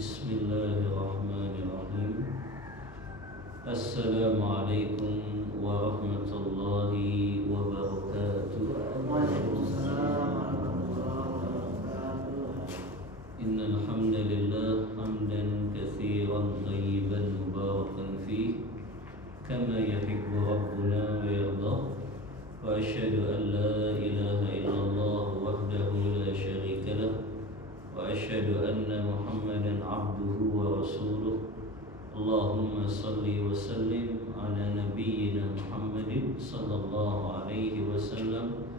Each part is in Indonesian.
Bismillahirrahmanirrahim. Assalamualaikum warahmatullahi wabarakatuh. Innal hamdalillah hamdan katsiran thayyiban mubarakan fih kama yuhibbu rabbuna wa yarda. Wa asyhadu an la ilaha illallah wahdahu la syarika lah. Wa asyhadu anna Muhammadan abduhu wa rasuluh. Allahumma salli wa sallim ala nabiyyina Muhammadin sallallahu alaihi wasallam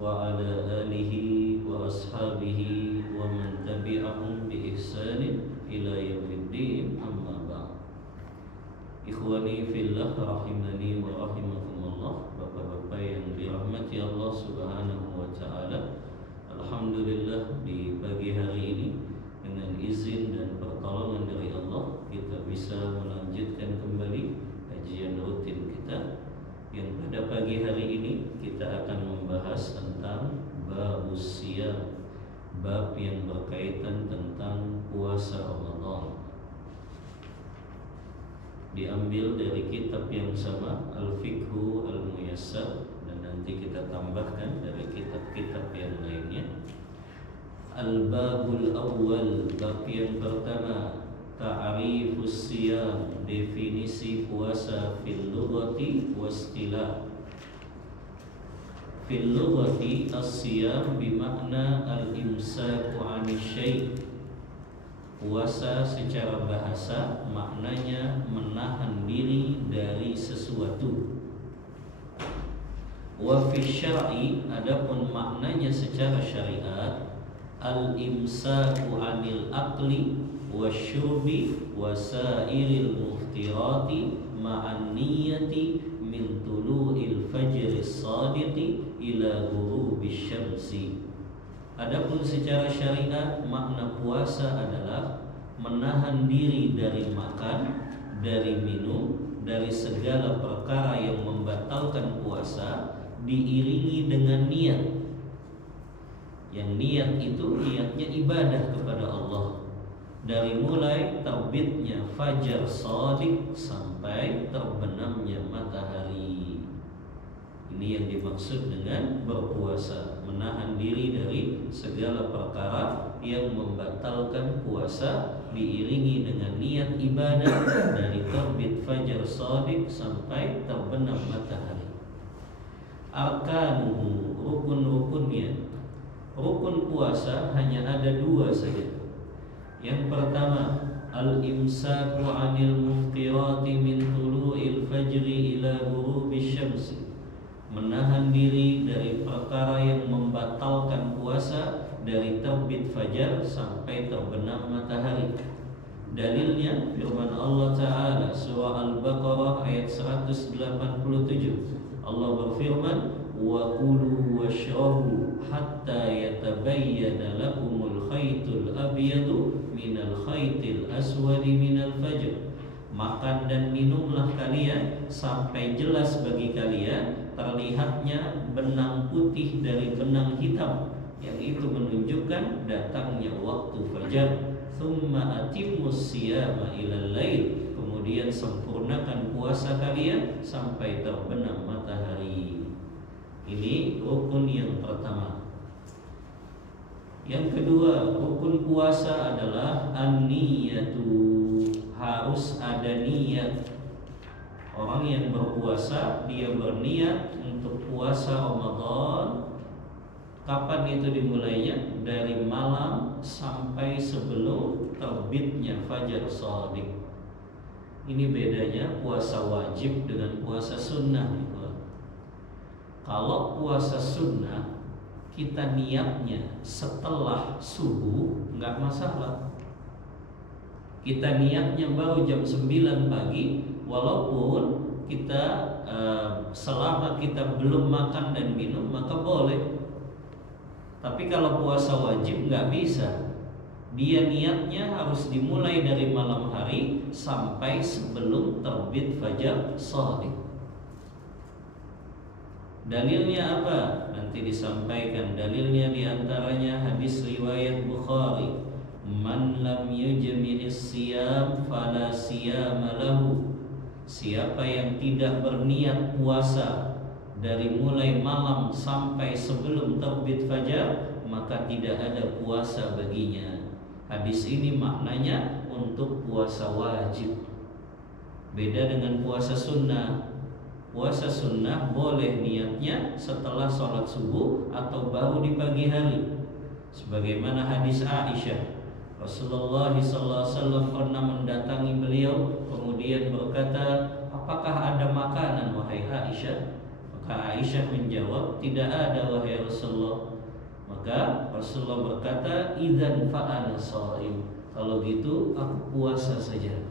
wa ala alihi wa ashabihi wa man tabi'ahum bi ihsanin ila yaumiddin, amma ba'd. Ikhwani fillah rahimani wa rahimakumullah. Bapak-bapak yang dirahmati Allah Subhanahu wa taala, alhamdulillah di pagi hari ini dengan izin dan pertolongan dari Allah kita bisa melanjutkan kembali kajian rutin kita yang pada pagi hari ini kita akan membahas tentang babus siyam, bab yang berkaitan tentang puasa Ramadan. Diambil dari kitab yang sama, Al-Fiqhu Al-Muyassar, dan nanti kita tambahkan dari kitab-kitab yang lainnya. Al-Babul Awwal, bab yang pertama, Ta'rifus Siyam, definisi puasa fil lughati wastilah. Fil lughati as-siyam bimakna al-imsaku 'ani syai'. Puasa secara bahasa maknanya menahan diri dari sesuatu. Wa fi syar'i, adapun maknanya secara syariat, al-imsaku 'anil akli wasyurbi wasairil muftirati ma'an niyati min tulu'il fajris sadiqi ila ghurubisy syamsi. Adapun secara syariat makna puasa adalah menahan diri dari makan, dari minum, dari segala perkara yang membatalkan puasa, diiringi dengan niat. Yang niat itu niatnya ibadah kepada Allah. Dari mulai terbitnya fajar shadiq sampai terbenamnya matahari. Ini yang dimaksud dengan berpuasa, menahan diri dari segala perkara yang membatalkan puasa, diiringi dengan niat ibadah dari terbit fajar shadiq sampai terbenam matahari. Arkanuhu, rukun-rukunnya. Rukun puasa hanya ada dua saja. Yang pertama, al-imsaku 'anil muftirati min tulu'il fajri ila ghurubisy syamsi. Menahan diri dari perkara yang membatalkan puasa dari terbit fajar sampai terbenam matahari. Dalilnya firman Allah Ta'ala surah Al-Baqarah ayat 187. Allah berfirman, wa kulu washrabu hatta yatabayyana lakumul khaytul abyadu minal khaytil aswadi minal fajr. Makan dan minumlah kalian sampai jelas bagi kalian terlihatnya benang putih dari benang hitam, yang itu menunjukkan datangnya waktu fajar. Tsumma atimmus siyama ilal lail, kemudian sempurnakan puasa kalian sampai terbenam matahari. Ini rukun yang pertama. Yang kedua, rukun puasa adalah an-niyatu, harus ada niat. Orang yang berpuasa, dia berniat untuk puasa Ramadan. Kapan itu dimulainya? Dari malam sampai sebelum terbitnya fajar shadiq. Ini bedanya puasa wajib dengan puasa sunnah. Kalau puasa sunnah, kita niatnya setelah subuh, nggak masalah. Kita niatnya baru jam 9 pagi, walaupun kita selama kita belum makan dan minum, maka boleh. Tapi kalau puasa wajib nggak bisa. Dia niatnya harus dimulai dari malam hari sampai sebelum terbit fajar shadiq. Dalilnya apa? Nanti disampaikan. Dalilnya diantaranya hadis riwayat Bukhari, man lam yujmi'is siyam fala siyama lahu. Siapa yang tidak berniat puasa dari mulai malam sampai sebelum terbit fajar, maka tidak ada puasa baginya. Hadis ini maknanya untuk puasa wajib. Beda dengan puasa sunnah. Puasa sunnah boleh niatnya setelah sholat subuh atau baru di pagi hari. Sebagaimana hadis Aisyah, Rasulullah SAW pernah mendatangi beliau, kemudian berkata, apakah ada makanan wahai Aisyah? Maka Aisyah menjawab, tidak ada wahai Rasulullah. Maka Rasulullah berkata, idzan fa ana shaim. Kalau gitu aku puasa saja.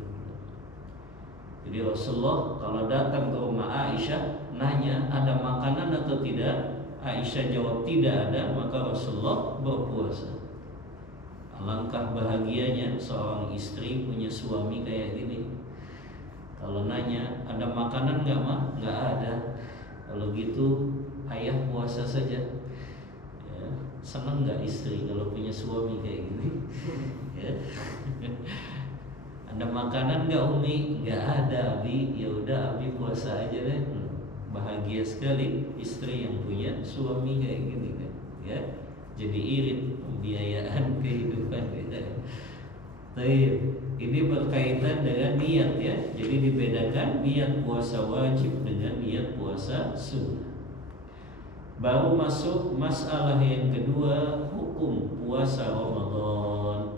Jadi Rasulullah kalau datang ke rumah Aisyah nanya ada makanan atau tidak, Aisyah jawab tidak ada, maka Rasulullah berpuasa. Alangkah bahagianya seorang istri punya suami kayak gini. Kalau nanya ada makanan nggak mah? Nggak ada. Kalau gitu ayah puasa saja. Ya, senang nggak istri kalau punya suami kayak gini? Ya. Ada makanan nggak Umi? Nggak ada Abi. Ya udah Abi puasa aja deh. Bahagia sekali istri yang punya suami kayak gini kan. Ya, jadi irit pembiayaan kehidupan kita. Baik, ini berkaitan dengan niat ya. Jadi dibedakan niat puasa wajib dengan niat puasa sunnah. Baru masuk masalah yang kedua, hukum puasa Ramadan.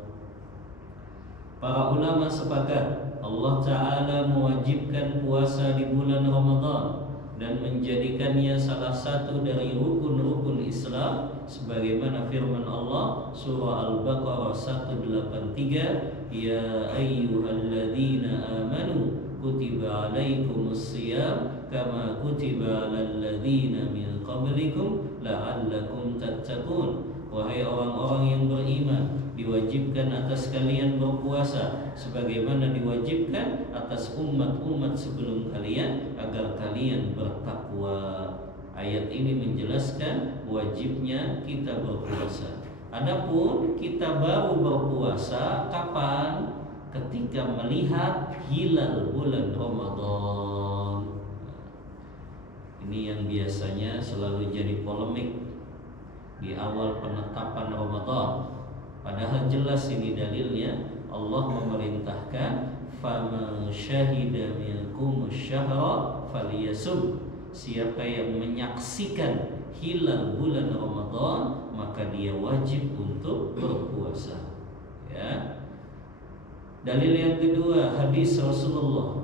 Para ulama sepakat Allah Ta'ala mewajibkan puasa di bulan Ramadan dan menjadikannya salah satu dari rukun-rukun Islam, sebagaimana firman Allah surah Al-Baqarah 183, ya ayyuhalladzina amanu kutiba alaikumus siyam kama kutiba alal ladzina min qablikum la'allakum tattaqun. Wahai orang-orang yang beriman, diwajibkan atas kalian berpuasa sebagaimana diwajibkan atas umat-umat sebelum kalian agar kalian bertakwa. Ayat ini menjelaskan wajibnya kita berpuasa. Adapun kita baru berpuasa kapan? Ketika melihat hilal bulan Ramadan. Ini yang biasanya selalu jadi polemik di awal penetapan Ramadan. Padahal jelas ini dalilnya, Allah memerintahkan faman syahida minkum syahra falyasum. Siapa yang menyaksikan hilal bulan Ramadan, maka dia wajib untuk berpuasa. Ya. Dalil yang kedua, hadis Rasulullah,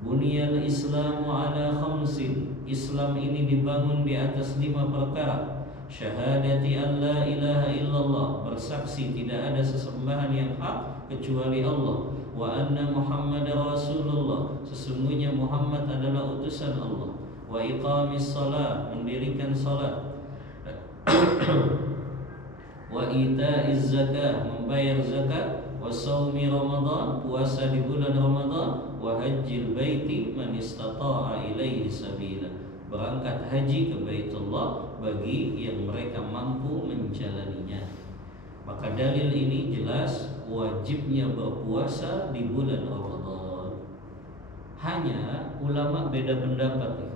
Buniyal Islamu ala khamsin. Islam ini dibangun di atas 5 perkara. Syahadati an la ilaha illallah, bersaksi tidak ada sesembahan yang hak kecuali Allah. Wa anna Muhammad Rasulullah, sesungguhnya Muhammad adalah utusan Allah. Wa iqamis salat, mendirikan salat. Wa itaiz zakah, membayar zakat. Wa shaumi Ramadan, puasa di bulan Ramadan. Wa hajjil baiti man istata'a ilaihi sabila, berangkat haji ke Baitullah bagi yang mereka mampu menjalaninya. Maka dalil ini jelas wajibnya berpuasa di bulan Ramadan. Hanya ulama beda pendapat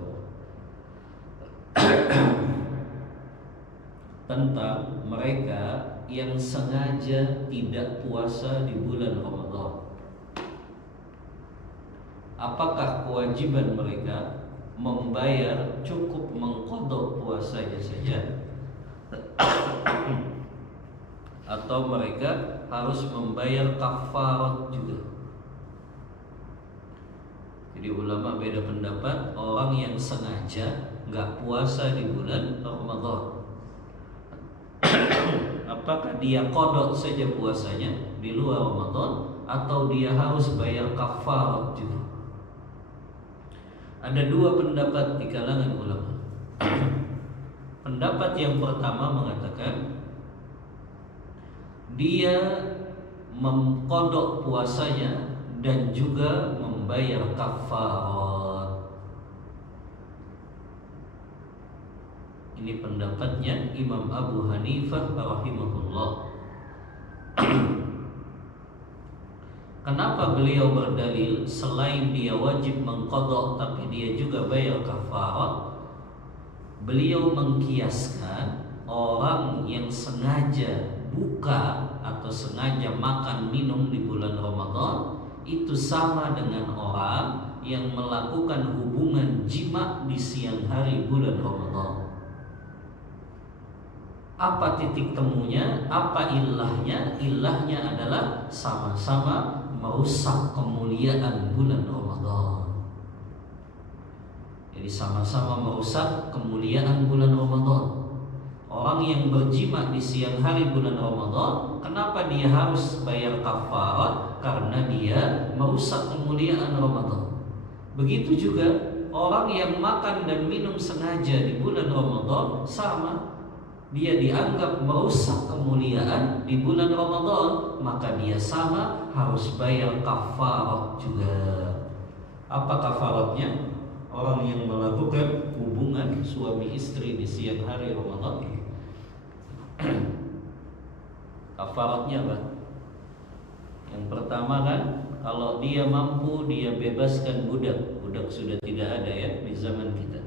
tentang mereka yang sengaja tidak puasa di bulan Ramadan. Apakah kewajiban mereka membayar, cukup mengqadha puasanya saja, atau mereka harus membayar kafarat juga? Jadi ulama beda pendapat. Orang yang sengaja nggak puasa di bulan Ramadan, apakah dia qadha saja puasanya di luar Ramadan, atau dia harus bayar kafarat juga? Ada 2 pendapat di kalangan ulama. Pendapat yang pertama mengatakan dia mengqadha puasanya dan juga membayar kafarat. Ini pendapatnya Imam Abu Hanifah rahimahullah. Kenapa beliau berdalil selain dia wajib mengqadha tapi dia juga bayar kafarat? Beliau mengkiaskan orang yang sengaja buka atau sengaja makan minum di bulan Ramadan itu sama dengan orang yang melakukan hubungan jima di siang hari bulan Ramadan. Apa titik temunya? Apa ilahnya? Ilahnya adalah sama-sama merusak kemuliaan bulan Ramadan. Jadi sama-sama merusak kemuliaan bulan Ramadan. Orang yang berjima di siang hari bulan Ramadan, kenapa dia harus bayar kafarat? Karena dia merusak kemuliaan Ramadan. Begitu juga orang yang makan dan minum sengaja di bulan Ramadan, sama. Dia dianggap merusak kemuliaan di bulan Ramadan, maka dia sama harus bayar kafarat juga. Apa kafaratnya? Orang yang melakukan hubungan suami istri di siang hari Ramadan, kafaratnya apa? Yang pertama kan, kalau dia mampu dia bebaskan budak. Budak sudah tidak ada ya di zaman kita.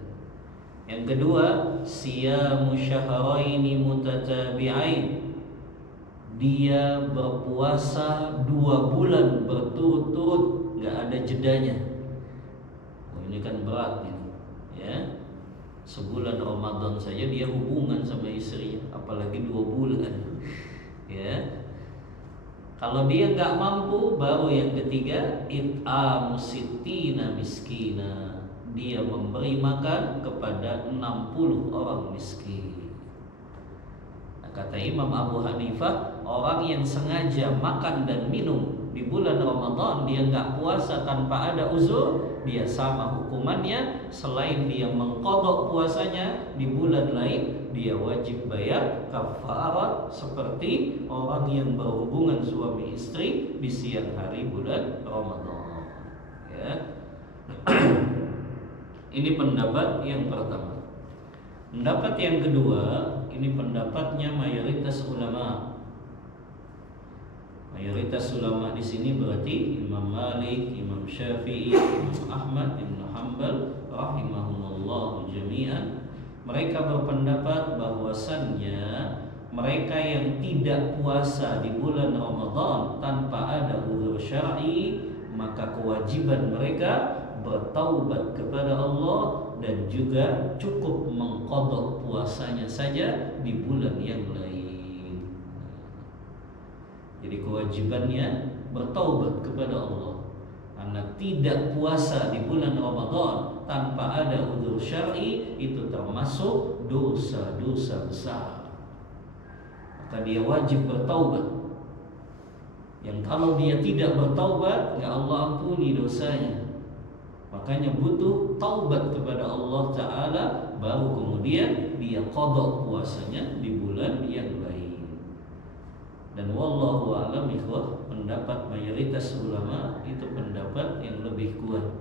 Yang kedua, siyamu syahraini mutatabi'ain. Dia berpuasa 2 bulan berturut-turut, enggak ada jedanya. Ini kan berat ini, ya. Sebulan Ramadan saja dia hubungan sama istrinya, apalagi 2 bulan. Ya. Kalau dia enggak mampu, baru yang ketiga, it'amu sittina miskina. Dia memberi makan kepada 60 orang miskin. Nah, kata Imam Abu Hanifah, orang yang sengaja makan dan minum di bulan Ramadan, dia enggak puasa tanpa ada uzur, dia sama hukumannya. Selain dia mengqadha puasanya di bulan lain, dia wajib bayar kafarat seperti orang yang berhubungan suami istri di siang hari bulan Ramadan. Ya. Ini pendapat yang pertama. Pendapat yang kedua, ini pendapatnya mayoritas ulama. Mayoritas ulama di sini berarti Imam Malik, Imam Syafi'i, Imam Ahmad, Ibn Hanbal rahimahumullah jami'an. Mereka berpendapat bahwasannya mereka yang tidak puasa di bulan Ramadan tanpa ada uzur syar'i, maka kewajiban mereka bertaubat kepada Allah dan juga cukup mengqadha puasanya saja di bulan yang lain. Jadi kewajibannya bertaubat kepada Allah. Karena tidak puasa di bulan Ramadan tanpa ada uzur syar'i itu termasuk dosa-dosa besar. Maka dia wajib bertaubat. Yang kalau dia tidak bertaubat, ya Allah ampuni dosanya. Makanya butuh taubat kepada Allah Ta'ala, baru kemudian dia qadha puasanya di bulan yang lain. Dan wallahu a'lam ikhwah, pendapat mayoritas ulama itu pendapat yang lebih kuat.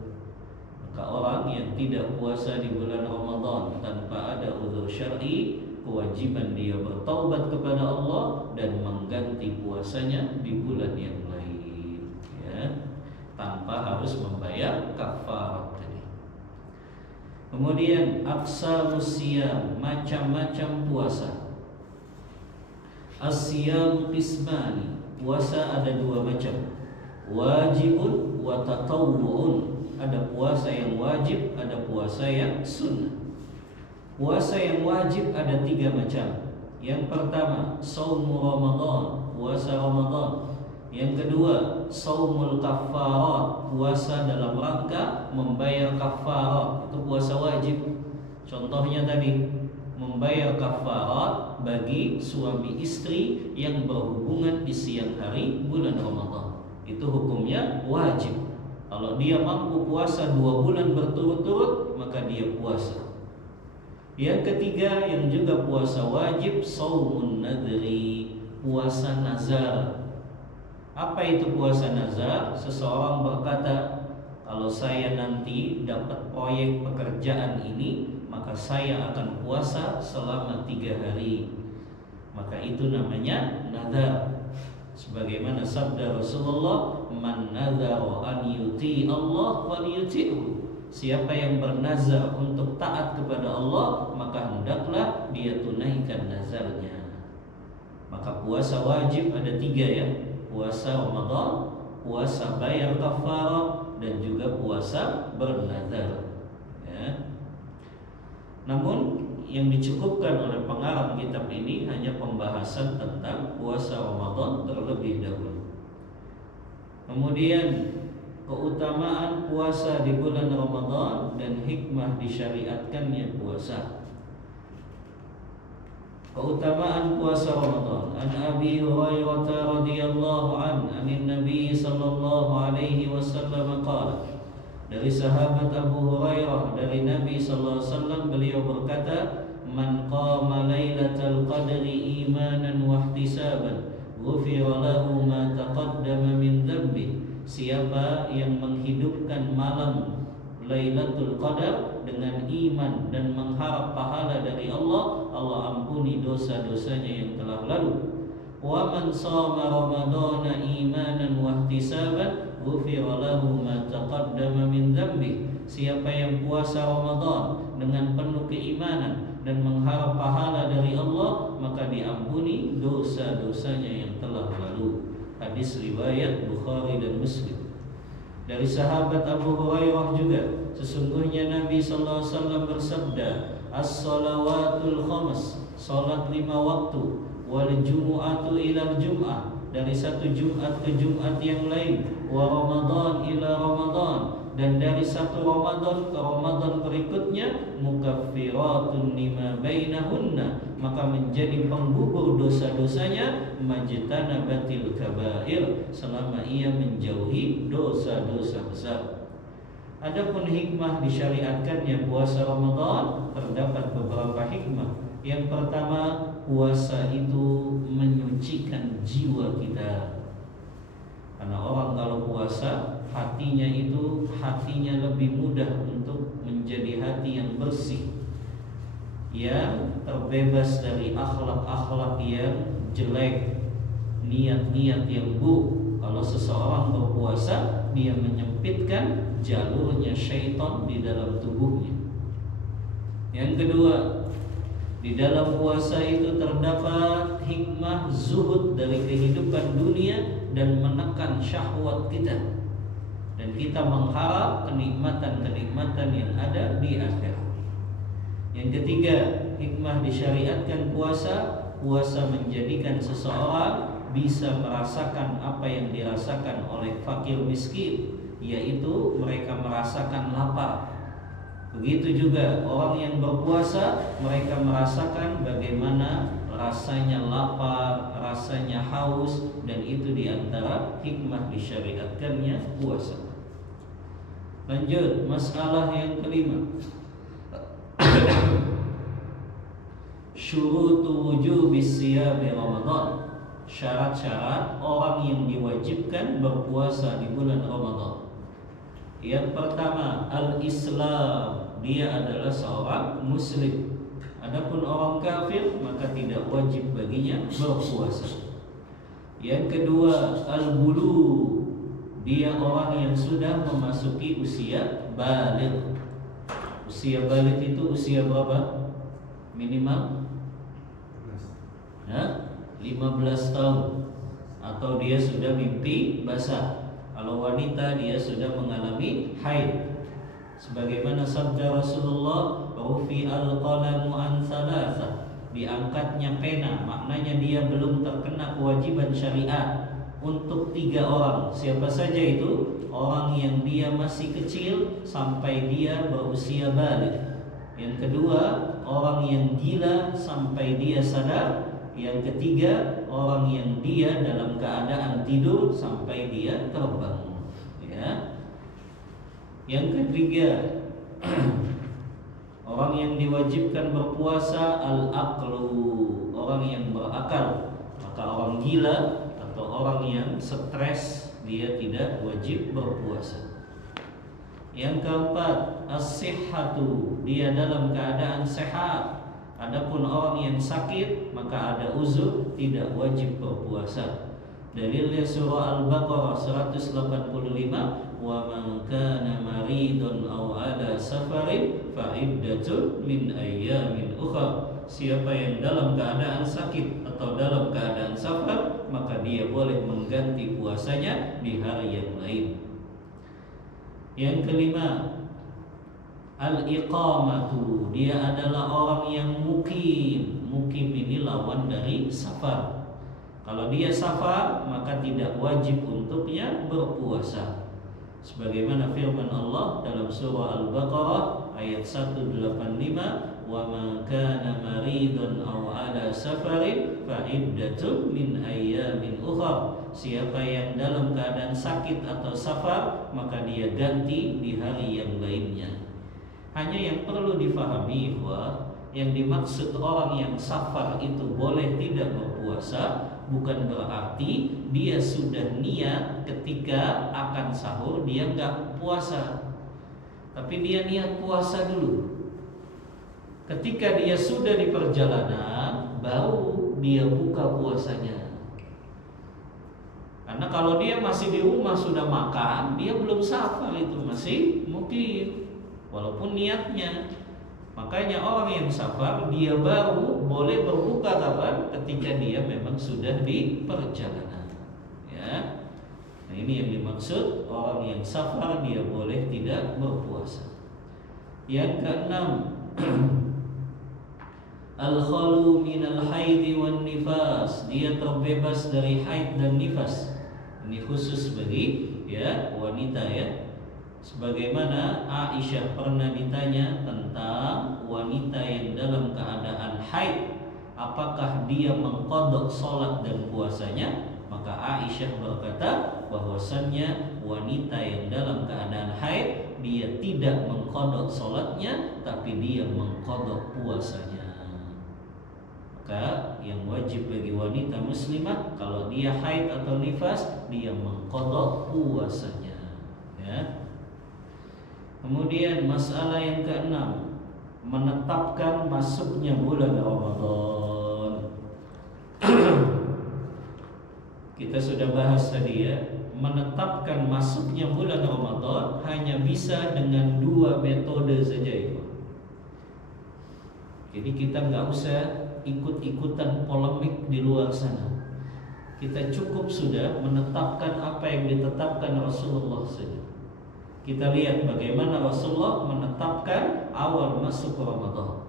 Maka orang yang tidak puasa di bulan Ramadan tanpa ada uzur syar'i, kewajiban dia bertaubat kepada Allah dan mengganti puasanya di bulan yang lain, ya, tanpa harus membayar kafarat tadi. Kemudian aqsamus siyam, macam-macam puasa. As-siyam qismani, puasa ada 2 macam. Wajibun wa tatawwu'un. Ada puasa yang wajib, ada puasa yang sunnah. Puasa yang wajib ada 3 macam. Yang pertama, shaum Ramadan, puasa Ramadan. Yang kedua, shaumul kafarat, puasa dalam rangka membayar kafarat. Itu puasa wajib. Contohnya tadi, membayar kafarat bagi suami istri yang berhubungan di siang hari bulan Ramadan. Itu hukumnya wajib. Kalau dia mampu puasa 2 bulan berturut-turut, maka dia puasa. Yang ketiga yang juga puasa wajib, shaumun nadri, puasa nazar. Apa itu puasa nazar? Seseorang berkata, kalau saya nanti dapat proyek pekerjaan ini, maka saya akan puasa selama 3 hari. Maka itu namanya nazar. Sebagaimana sabda Rasulullah, "Man nazara an yuti Allah falyuti'hu." Siapa yang bernazar untuk taat kepada Allah, maka hendaklah dia tunaikan nazarnya. Maka puasa wajib ada 3 ya. Puasa Ramadan, puasa bayar kafarah, dan juga puasa bernazar ya. Namun yang dicukupkan oleh pengarang kitab ini hanya pembahasan tentang puasa Ramadan terlebih dahulu. Kemudian keutamaan puasa di bulan Ramadan dan hikmah disyariatkannya puasa. Keutamaan puasa Ramadan. An Abi Hurairah radhiyallahu anin Nabi sallallahu alaihi wasallam qala. Dari sahabat Abu Hurairah dari Nabi sallallahu alaihi wasallam beliau berkata, "Man qama lailatal qadri imanan wa ihtisaban, ghufira lahu ma taqaddama min dhanbi." Siapa yang menghidupkan malam Lailatul Qadar dengan iman dan mengharap pahala dari Allah, Allah ampuni dosa-dosanya yang telah lalu. Wa man shama ramadhana imanan wa ihtisaban, ghufira lahu ma taqaddama min dhanbi. Siapa yang puasa Ramadan dengan penuh keimanan dan mengharap pahala dari Allah, maka diampuni dosa-dosanya yang telah lalu. Hadis riwayat Bukhari dan Muslim. Dari sahabat Abu Hurairah juga, sesungguhnya Nabi sallallahu alaihi wasallam bersabda, "As-shalawatul khams," salat 5 waktu, "wal jumu'atu ila jum'ah," dari satu Jumat ke Jumat yang lain, "wa Ramadan ila Ramadan," dan dari satu Ramadan ke Ramadan berikutnya, "mukaffiratun lima bainahunna," maka menjadi penggugur dosa-dosanya, "majtanabatil kabair," selama ia menjauhi dosa-dosa besar. Adapun hikmah disyariatkannya puasa Ramadan, terdapat beberapa hikmah. Yang pertama, puasa itu menyucikan jiwa kita. Karena orang kalau puasa, hatinya lebih mudah untuk menjadi hati yang bersih, yang terbebas dari akhlak-akhlak yang jelek, niat-niat yang buruk. Kalau seseorang berpuasa, dia menyempitkan jalurnya syaitan di dalam tubuhnya. Yang kedua, di dalam puasa itu terdapat hikmah zuhud dari kehidupan dunia dan menekan syahwat kita, dan kita mengharap kenikmatan-kenikmatan yang ada di akhirat. Yang ketiga, hikmah disyariatkan puasa. Puasa menjadikan seseorang bisa merasakan apa yang dirasakan oleh fakir miskin, yaitu mereka merasakan lapar. Begitu juga orang yang berpuasa, mereka merasakan bagaimana rasanya lapar, rasanya haus, dan itu diantara hikmah disyariatkannya puasa. Lanjut, masalah yang kelima. Syurutu wujubis siyami Ramadan. Syarat-syarat orang yang diwajibkan berpuasa di bulan Ramadan. Yang pertama, al-Islam, dia adalah seorang muslim. Adapun orang kafir maka tidak wajib baginya berpuasa. Yang kedua, al-bulu, dia orang yang sudah memasuki usia baligh. Usia baligh itu usia berapa? Minimal 15 tahun, atau dia sudah mimpi basah. Kalau wanita, dia sudah mengalami haid. Sebagaimana sabda Rasulullah, "Rufi'al qalamu an thalatha," diangkatnya pena, maknanya dia belum terkena kewajiban syariat untuk 3 orang. Siapa saja itu? Orang yang dia masih kecil sampai dia berusia baligh. Yang kedua, orang yang gila sampai dia sadar. Yang ketiga, orang yang dia dalam keadaan tidur sampai dia terbangun. Ya. Yang ketiga, orang yang diwajibkan berpuasa al-aqlu, orang yang berakal. Maka orang gila atau orang yang stres, dia tidak wajib berpuasa. Yang keempat, as-sihhatu, dia dalam keadaan sehat. Adapun orang yang sakit, maka ada uzur, tidak wajib berpuasa. Dalilnya surah Al-Baqarah 185, wa man kana maridun aw ala safarin fa iddatun min ayyamin ukhra. Siapa yang dalam keadaan sakit atau dalam keadaan safar, maka dia boleh mengganti puasanya di hari yang lain. Yang kelima, al-iqamatu, dia adalah orang yang mukim. Mukim ini lawan dari safar. Kalau dia safar, maka tidak wajib untuknya berpuasa. Sebagaimana firman Allah dalam surah Al-Baqarah ayat 185, wa man kana maridun aw ala safarin fa iddatun min ayyamin ukhra. Siapa yang dalam keadaan sakit atau safar, maka dia ganti di hari yang lainnya. Hanya yang perlu difahami bahwa yang dimaksud orang yang safar itu boleh tidak berpuasa, bukan berarti dia sudah niat ketika akan sahur dia nggak puasa, tapi dia niat puasa dulu. Ketika dia sudah di perjalanan, baru dia buka puasanya. Karena kalau dia masih di rumah sudah makan, dia belum safar, itu masih mukim walaupun niatnya. Makanya orang yang safar dia baru boleh berbuka kapan? Ketika dia memang sudah di perjalanan. Ya. Nah, ini yang dimaksud orang yang safar dia boleh tidak berpuasa. Yang keenam, al-khalu minal haidi wan nifas, dia terbebas dari haid dan nifas. Ini khusus bagi wanita ya. Sebagaimana Aisyah pernah ditanya tentang wanita yang dalam keadaan haid, apakah dia mengqadha salat dan puasanya? Maka Aisyah berkata bahwasannya wanita yang dalam keadaan haid dia tidak mengqadha salatnya, tapi dia mengqadha puasanya. Maka yang wajib bagi wanita muslimah kalau dia haid atau nifas, dia mengqadha puasanya. Ya. Kemudian masalah yang keenam, menetapkan masuknya bulan Ramadan. Kita sudah bahas tadi ya, menetapkan masuknya bulan Ramadan hanya bisa dengan dua metode saja itu. Jadi kita nggak usah ikut-ikutan polemik di luar sana. Kita cukup sudah menetapkan apa yang ditetapkan Rasulullah saja. Kita lihat bagaimana Rasulullah menetapkan awal masuk Ramadan.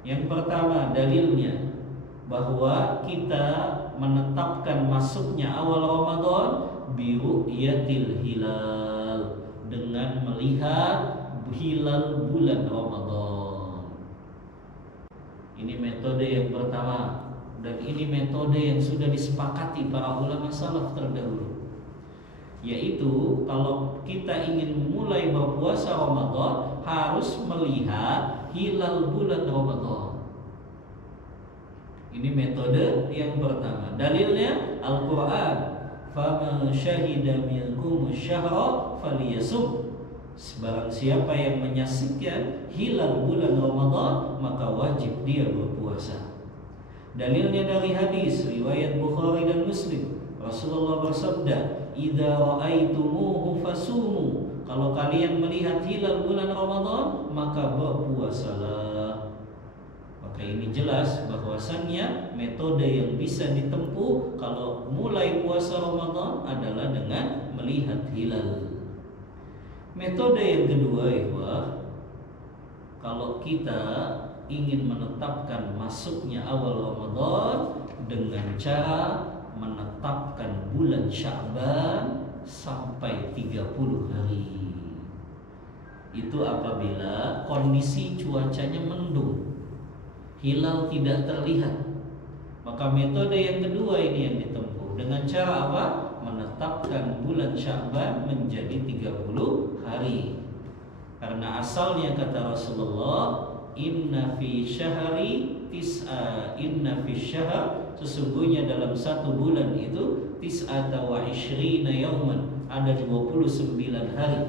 Yang pertama dalilnya bahwa kita menetapkan masuknya awal Ramadan biru'yatil hilal, dengan melihat hilal bulan Ramadan. Ini metode yang pertama, dan ini metode yang sudah disepakati para ulama salaf terdahulu. Yaitu kalau kita ingin mulai berpuasa Ramadan harus melihat hilal bulan Ramadan. Ini metode yang pertama. Dalilnya Al-Quran, faman syahida minkum syahra falyasum. Barang siapa yang menyaksikan hilal bulan Ramadan, maka wajib dia berpuasa. Dalilnya dari hadis riwayat Bukhari dan Muslim. Rasulullah bersabda, idza ra'aitumuhu fasumu. Kalau kalian melihat hilal bulan Ramadan, maka berpuasalah. Maka ini jelas bahwasannya metode yang bisa ditempuh kalau mulai puasa Ramadan adalah dengan melihat hilal. Metode yang kedua, kalau kita ingin menetapkan masuknya awal Ramadan dengan cara menetapkan bulan Sya'ban sampai 30 hari. Itu apabila kondisi cuacanya mendung, hilal tidak terlihat. Maka metode yang kedua ini yang ditempuh dengan cara apa? Menetapkan bulan Sya'ban menjadi 30 hari. Karena asalnya kata Rasulullah, inna fi syahri tis'a, inna fi syahr, sesungguhnya dalam satu bulan itu tis'ata wa ishrina yauman, ada 29 hari.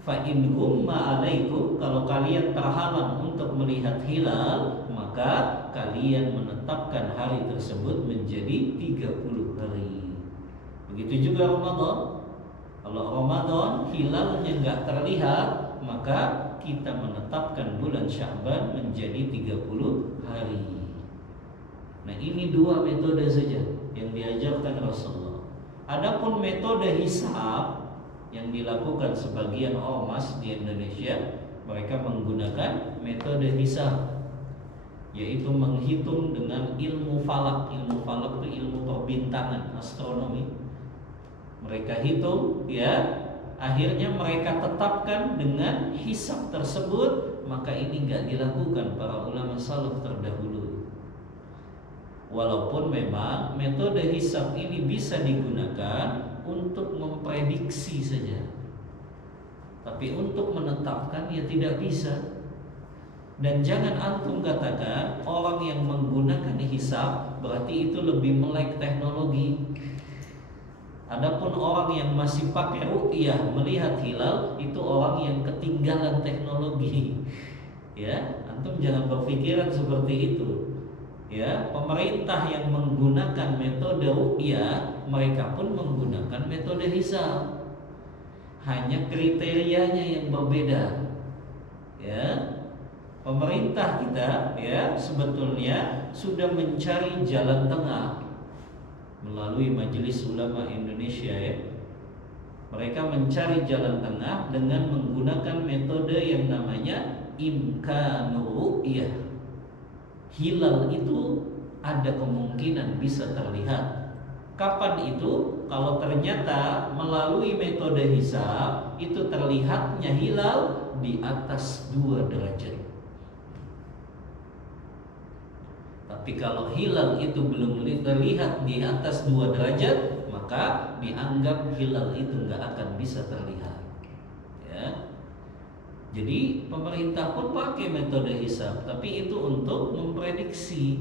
Fa in gumma alaikum, kalau kalian terhalang untuk melihat hilal, maka kalian menetapkan hari tersebut menjadi 30 hari. Begitu juga Ramadan. Kalau Ramadan hilalnya nggak terlihat, maka kita menetapkan bulan Sya'ban menjadi 30 hari. Nah, ini dua metode saja yang diajarkan Rasulullah. Adapun metode hisab yang dilakukan sebagian ormas di Indonesia, mereka menggunakan metode hisab, yaitu menghitung dengan ilmu falak. Ilmu falak itu ilmu perbintangan, astronomi. Mereka hitung, ya, akhirnya mereka tetapkan dengan hisab tersebut. Maka ini nggak dilakukan para ulama salaf terdahulu. Walaupun memang metode hisab ini bisa digunakan untuk memprediksi saja, tapi untuk menetapkan ya tidak bisa. Dan jangan antum katakan orang yang menggunakan hisab berarti itu lebih melek teknologi. Adapun orang yang masih pakai ru'yah melihat hilal itu orang yang ketinggalan teknologi. Ya, antum jangan berpikiran seperti itu. Ya, pemerintah yang menggunakan metode ru'yah, mereka pun menggunakan metode hisab. Hanya kriterianya yang berbeda. Ya. Pemerintah kita ya sebetulnya sudah mencari jalan tengah melalui Majelis Ulama Indonesia ya. Mereka mencari jalan tengah dengan menggunakan metode yang namanya imkanur ru'yah. Hilal itu ada kemungkinan bisa terlihat. Kapan itu? Kalau ternyata melalui metode hisab itu terlihatnya hilal di atas 2 derajat. Tapi kalau hilal itu belum terlihat di atas 2 derajat, maka dianggap hilal itu nggak akan bisa terlihat. Ya. Jadi pemerintah pun pakai metode hisab, tapi itu untuk memprediksi.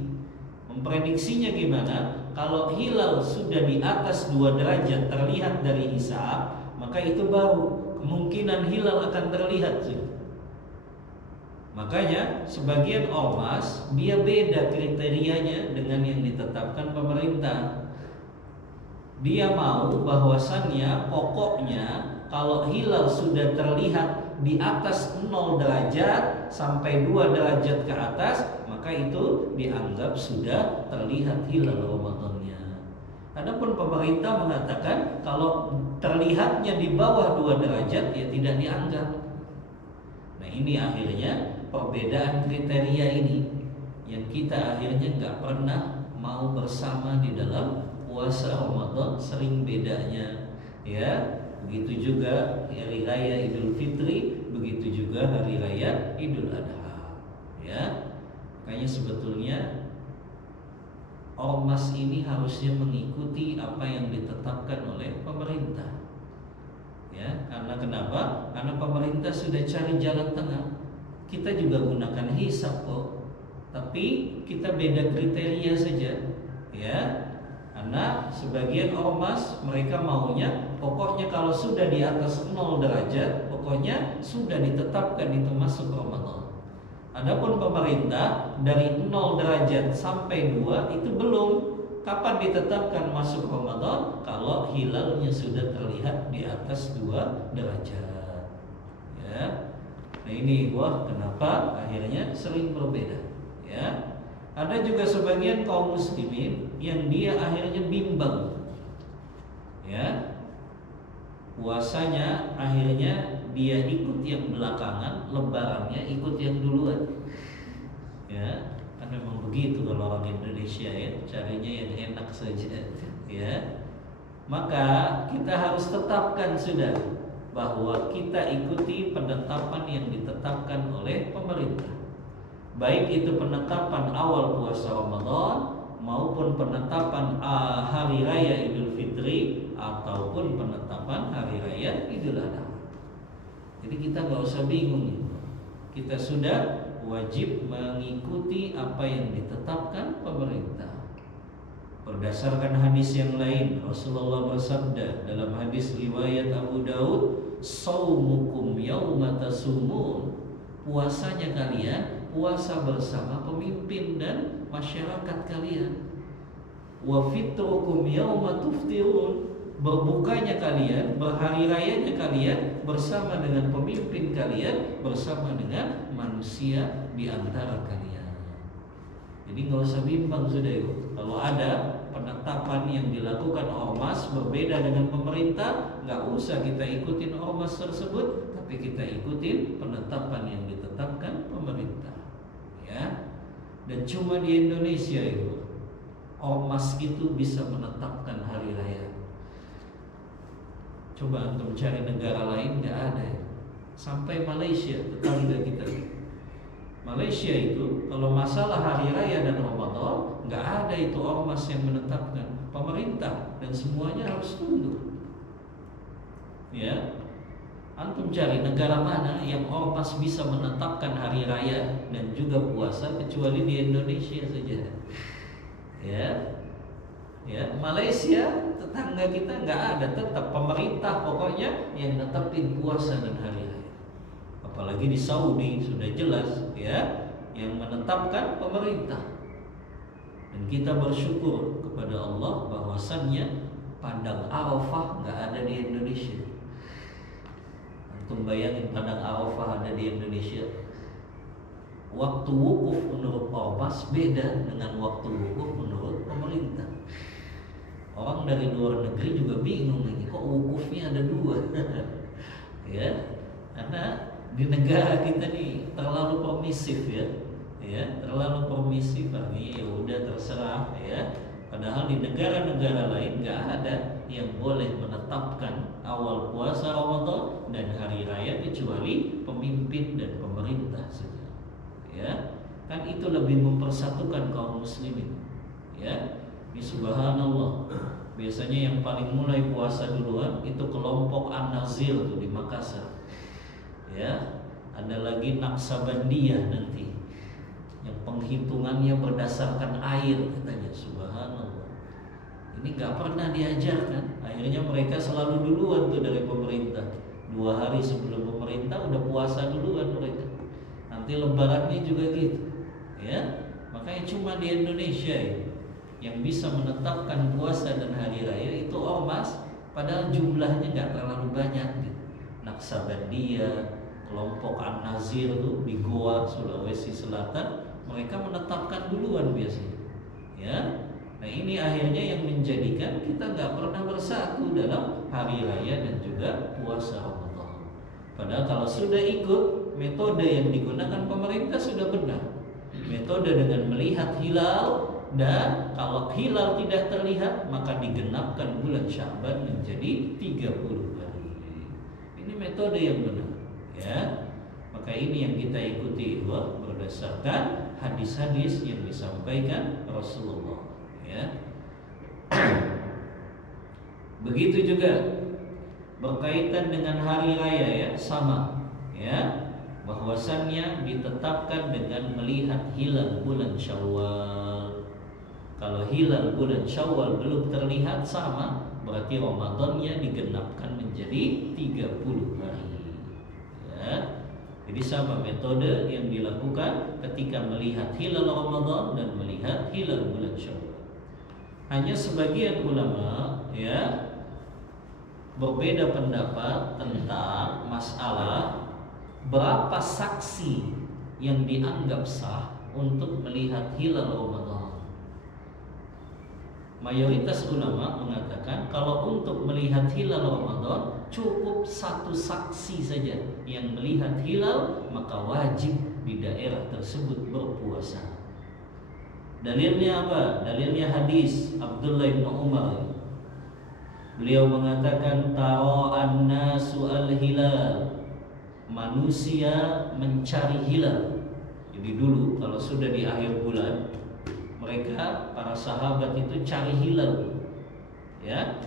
Memprediksinya gimana? Kalau hilal sudah di atas 2 derajat terlihat dari hisab, maka itu baru kemungkinan hilal akan terlihat. Makanya sebagian ormas dia beda kriterianya dengan yang ditetapkan pemerintah. Dia mau bahwasannya pokoknya kalau hilal sudah terlihat di atas 0 derajat sampai 2 derajat ke atas, maka itu dianggap sudah terlihat hilal Ramadannya. Adapun pemerintah mengatakan kalau terlihatnya di bawah 2 derajat ya tidak dianggap. Nah, ini akhirnya perbedaan kriteria ini yang kita akhirnya nggak pernah mau bersama di dalam puasa Ramadan, sering bedanya ya. Begitu juga hari raya Idul Fitri, begitu juga hari raya Idul Adha ya. Makanya sebetulnya ormas ini harusnya mengikuti apa yang ditetapkan oleh pemerintah ya. Karena kenapa? Karena pemerintah sudah cari jalan tengah. Kita juga gunakan hisab kok, tapi kita beda kriteria saja ya. Karena sebagian ormas mereka maunya pokoknya kalau sudah di atas 0 derajat pokoknya sudah ditetapkan itu masuk Ramadan. Adapun pemerintah dari 0 derajat sampai 2 itu belum. Kapan ditetapkan masuk Ramadan? Kalau hilalnya sudah terlihat di atas 2 derajat ya. Nah, ini kenapa akhirnya sering berbeda ya. Ada juga sebagian kaum muslimin yang dia akhirnya bimbang ya. Puasanya akhirnya dia ikut yang belakangan, lebarannya ikut yang duluan ya. Kan memang begitu kalau orang Indonesia ya, carinya yang enak saja ya. Maka kita harus tetapkan sudah bahwa kita ikuti penetapan yang ditetapkan oleh pemerintah. Baik itu penetapan awal puasa Ramadan maupun penetapan hari raya Idul Fitri ataupun penetapan hari raya Idul Adha. Jadi kita nggak usah bingung ya. Kita sudah wajib mengikuti apa yang ditetapkan pemerintah. Berdasarkan hadis yang lain, Rasulullah bersabda dalam hadis riwayat Abu Daud, "Shaumukum yauma tasumun." Puasanya kalian puasa bersama pemimpin dan masyarakat kalian. "Wa fitrukum yauma tuftirun." berbukanya kalian, berhari rayanya kalian bersama dengan pemimpin kalian, bersama dengan manusia di antara kalian. Jadi nggak usah bimbang sudah itu. Kalau ada penetapan yang dilakukan ormas berbeda dengan pemerintah, nggak usah kita ikutin ormas tersebut, tapi kita ikutin penetapan yang ditetapkan pemerintah. Ya. Dan cuma di Indonesia itu ormas itu bisa menetapkan hari raya. Coba antum cari negara lain, nggak ada. Sampai Malaysia, tetangga kita. Malaysia itu kalau masalah hari raya dan Ramadan, nggak ada itu ormas yang menetapkan, pemerintah, dan semuanya harus tunduk. Ya, antum cari negara mana yang ormas bisa menetapkan hari raya dan juga puasa, kecuali di Indonesia saja. Ya, Malaysia tetangga kita nggak ada, tetap pemerintah pokoknya yang netapin puasa dan hari raya. Apalagi di Saudi sudah jelas ya, yang menetapkan pemerintah. Dan kita bersyukur kepada Allah bahwasannya Padang Arafah nggak ada di Indonesia. Antum bayangin Padang Arafah ada di Indonesia. Waktu wukuf menurut ormas beda dengan waktu wukuf menurut pemerintah. Orang dari luar negeri juga bingung ini, kok wukufnya ada dua. Ya, karena di negara kita nih terlalu permisif ya, terlalu permisif, artinya ya udah terserah ya. Padahal di negara-negara lain nggak ada yang boleh menetapkan awal puasa Ramadan dan hari raya kecuali pemimpin dan pemerintah saja. Ya, kan itu lebih mempersatukan kaum muslimin. Ya, ini subhanallah. Biasanya yang paling mulai puasa duluan itu kelompok An-Nazir tuh di Makassar. Ya, ada lagi Naksabandiyah nanti yang penghitungannya berdasarkan air katanya, subhanallah. Ini nggak pernah diajarkan. Akhirnya mereka selalu duluan tuh dari pemerintah. 2 hari sebelum pemerintah udah puasa duluan mereka. Nanti lebarannya juga gitu. Ya, makanya cuma di Indonesia yang bisa menetapkan puasa dan hari raya itu ormas, padahal jumlahnya nggak terlalu banyak gitu. Naksabandiyah, kelompok An-Nazir tuh di Goa, Sulawesi Selatan, mereka menetapkan duluan biasanya. Ya, nah ini akhirnya yang menjadikan kita nggak pernah bersatu dalam hari raya dan juga puasa Ramadan. Padahal kalau sudah ikut metode yang digunakan pemerintah sudah benar. Metode dengan melihat hilal, dan kalau hilal tidak terlihat maka digenapkan bulan Sya'ban menjadi 30 hari. Ini metode yang benar. Ya, maka ini yang kita ikuti berdasarkan hadis-hadis yang disampaikan Rasulullah. Ya, begitu juga berkaitan dengan hari raya ya, sama ya, bahwasannya ditetapkan dengan melihat hilal bulan Syawal. Kalau hilal bulan Syawal belum terlihat, sama berarti Ramadannya digenapkan menjadi 30 hari. Ya. Jadi sama metode yang dilakukan ketika melihat hilal Ramadan dan melihat hilal bulan Syawal. Hanya sebagian ulama ya berbeda pendapat tentang masalah berapa saksi yang dianggap sah untuk melihat hilal Ramadan. Mayoritas ulama mengatakan kalau untuk melihat hilal Ramadan cukup 1 saksi saja yang melihat hilal, maka wajib di daerah tersebut berpuasa. Dalilnya apa? Dalilnya hadis Abdullah bin Umar. Beliau mengatakan tara'an nasu al-hilal, manusia mencari hilal. Jadi dulu kalau sudah di akhir bulan, mereka para sahabat itu cari hilal, ya.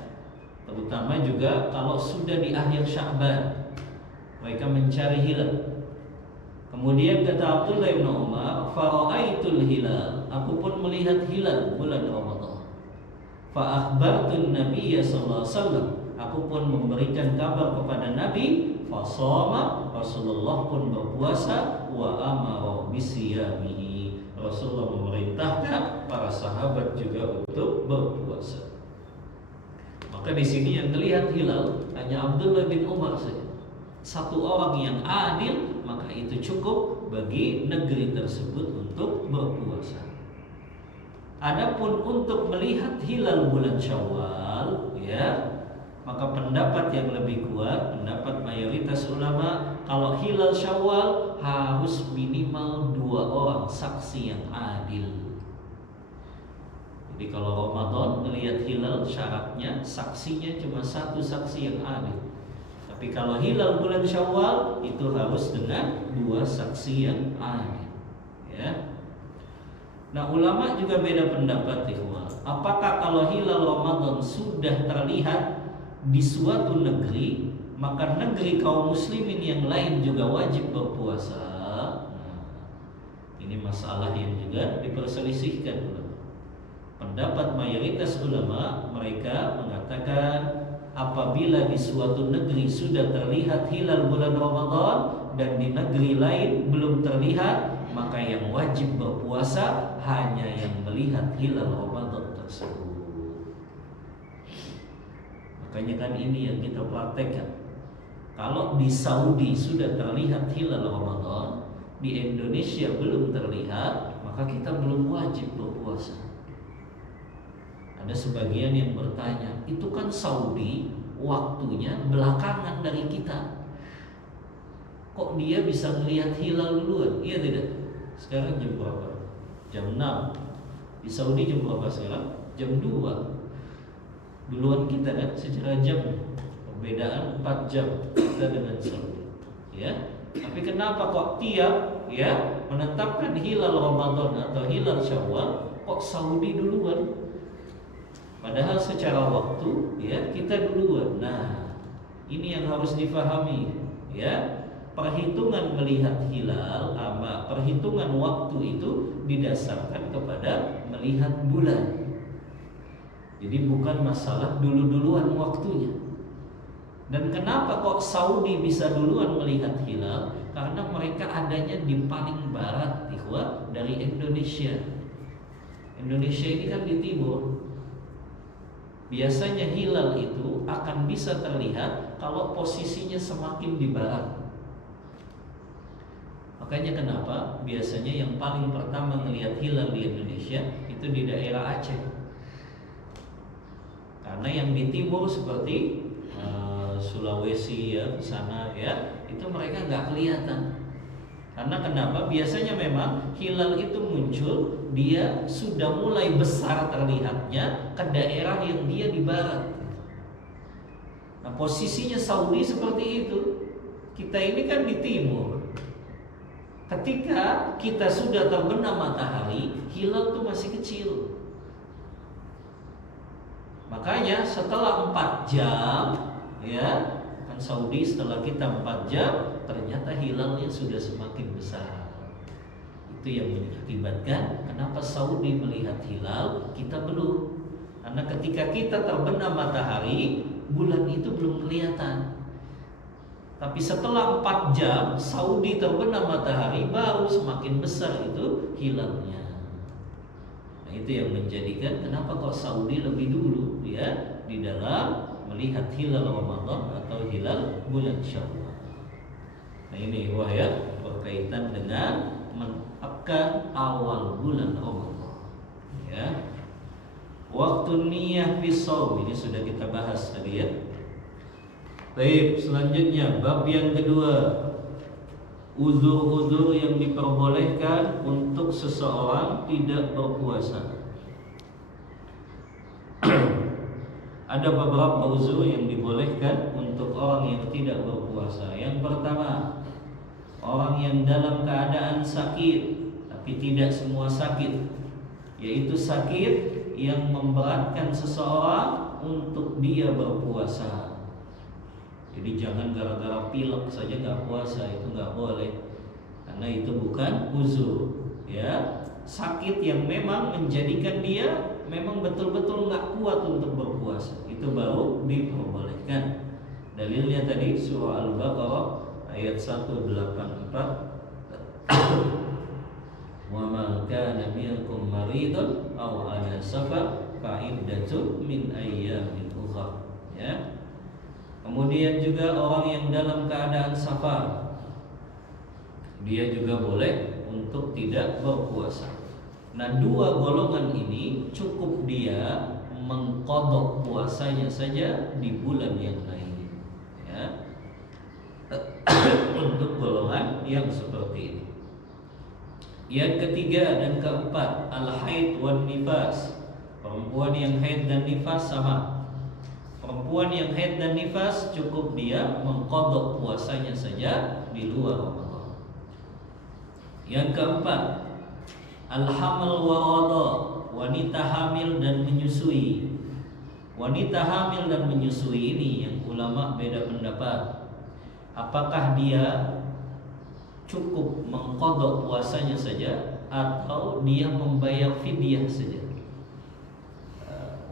Terutama juga kalau sudah di akhir Sya'ban, mereka mencari hilal. Kemudian kata Abdullah bin Umar, fara'aitul hilal, aku pun melihat hilal bulan Ramadan. Fa akhbartun Nabiyya sallallahu alaihi wasallam, aku pun memberikan kabar kepada Nabi. Fa shoma, Rasulullah pun berpuasa. Wa amara bisiyamihi, Rasulullah memerintahkan para sahabat juga untuk berpuasa. Maka di sini yang melihat hilal hanya Abdullah bin Umar saja. Satu orang yang adil, maka itu cukup bagi negeri tersebut untuk berpuasa. Adapun untuk melihat hilal bulan Syawal, ya, maka pendapat yang lebih kuat, pendapat mayoritas ulama, kalau hilal Syawal harus minimal 2 orang saksi yang adil. Jadi kalau Ramadan melihat hilal, syaratnya saksinya cuma 1 saksi yang adil. Tapi kalau hilal bulan Syawal itu harus dengan 2 saksi yang adil. Ya. Nah, ulama juga beda pendapat, ikhwah. Apakah kalau hilal Ramadan sudah terlihat di suatu negeri, maka negeri kaum muslimin yang lain juga wajib berpuasa? Nah, ini masalah yang juga diperselisihkan. Pendapat mayoritas ulama, mereka mengatakan apabila di suatu negeri sudah terlihat hilal bulan Ramadan dan di negeri lain belum terlihat, maka yang wajib berpuasa hanya yang melihat hilal Ramadan tersebut. Makanya kan ini yang kita praktekkan. Kalau di Saudi sudah terlihat hilal Ramadan, di Indonesia belum terlihat, maka kita belum wajib berpuasa. Ada sebagian yang bertanya, itu kan Saudi waktunya belakangan dari kita, kok dia bisa melihat hilal duluan? Iya tidak? Sekarang jam berapa? Jam 6. Di Saudi jam berapa sekarang? Jam 2. Duluan kita kan secara jam. Perbedaan 4 jam kita dengan Saudi. Ya. Tapi kenapa kok tiap ya menetapkan hilal Ramadan atau hilal Syawal kok Saudi duluan? Padahal secara waktu ya kita duluan. Nah, ini yang harus difahami ya. Perhitungan melihat hilal, perhitungan waktu itu didasarkan kepada melihat bulan. Jadi bukan masalah dulu-duluan waktunya. Dan kenapa kok Saudi bisa duluan melihat hilal? Karena mereka adanya di paling barat, ikhwah, dari Indonesia. Indonesia ini kan di timur. Biasanya hilal itu akan bisa terlihat kalau posisinya semakin di barat. Makanya kenapa biasanya yang paling pertama melihat hilal di Indonesia itu di daerah Aceh. Karena yang di timur seperti Sulawesi ya, di sana ya, itu mereka nggak kelihatan. Karena kenapa? Biasanya memang hilal itu muncul, dia sudah mulai besar terlihatnya ke daerah yang dia di barat. Nah, posisinya Saudi seperti itu. Kita ini kan di timur. Ketika kita sudah terbenam matahari, hilal itu masih kecil. Makanya setelah 4 jam, ya, kan Saudi setelah kita 4 jam, ternyata hilalnya sudah semakin besar. Itu yang mengakibatkan kenapa Saudi melihat hilal, kita belum. Karena ketika kita terbenam matahari, bulan itu belum kelihatan. Tapi setelah 4 jam Saudi terbenam matahari, baru semakin besar itu hilalnya. Nah, itu yang menjadikan kenapa kok Saudi lebih dulu ya di dalam melihat hilal Ramadan atau hilal bulan Syawal. Nah, ini ya berkaitan dengan menetapkan awal bulan Ramadan. Ya. Waktu niyah fi shaum ini sudah kita bahas tadi ya. Baik, selanjutnya bab yang kedua, uzur-uzur yang diperbolehkan untuk seseorang tidak berpuasa. Ada beberapa uzur yang dibolehkan untuk orang yang tidak berpuasa. Yang pertama, orang yang dalam keadaan sakit, tapi tidak semua sakit, yaitu sakit yang memberatkan seseorang untuk dia berpuasa. Jadi jangan gara-gara pilek saja nggak puasa, itu nggak boleh, karena itu bukan uzur. Ya, sakit yang memang menjadikan dia memang betul-betul nggak kuat untuk berpuasa, itu baru diperbolehkan. Dalilnya tadi surah Al-Baqarah ayat 184. Wa ma kana minkum maridun aw ala safar fa iddatun min ayyamin ukhra. ya. Kemudian juga orang yang dalam keadaan safar, dia juga boleh untuk tidak berpuasa. Nah, dua golongan ini cukup dia mengqadha puasanya saja di bulan yang lain, ya. Untuk golongan yang seperti ini. Yang ketiga dan keempat, al-haid wan nifas. Perempuan yang haid dan nifas sama. Perempuan yang haid dan nifas cukup dia mengqadha puasanya saja di luar Ramadan. Yang keempat, al-hamal wa radha, wanita hamil dan menyusui. Wanita hamil dan menyusui ini yang ulama beda pendapat. Apakah dia cukup mengqadha puasanya saja atau dia membayar fidyah saja?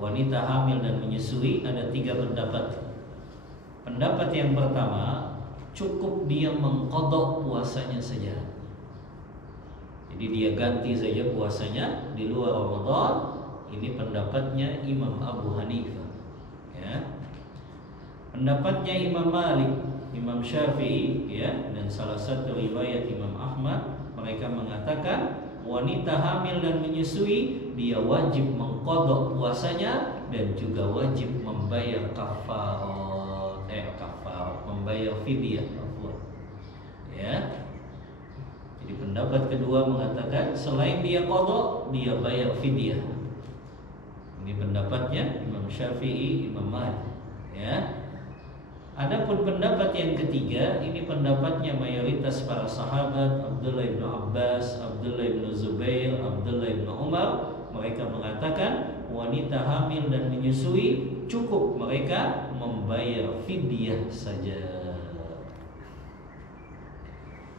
Wanita hamil dan menyusui ada 3 pendapat. Pendapat yang pertama, cukup dia mengqadha puasanya saja. Jadi dia ganti saja puasanya di luar Ramadan. Ini pendapatnya Imam Abu Hanifah, ya. Pendapatnya Imam Malik, Imam Syafi'i, ya, dan salah satu riwayat Imam Ahmad, mereka mengatakan wanita hamil dan menyusui dia wajib mengqadha puasanya dan juga wajib membayar membayar fidyah, ya. Jadi pendapat kedua mengatakan selain dia qadha, dia bayar fidyah. Ini pendapatnya Imam Syafi'i, Imam Malik, ya. Adapun pendapat yang ketiga, ini pendapatnya mayoritas para sahabat, Abdullah bin Abbas, Abdullah bin Zubair, Abdullah bin Umar. Mereka mengatakan wanita hamil dan menyusui cukup mereka membayar fidyah saja.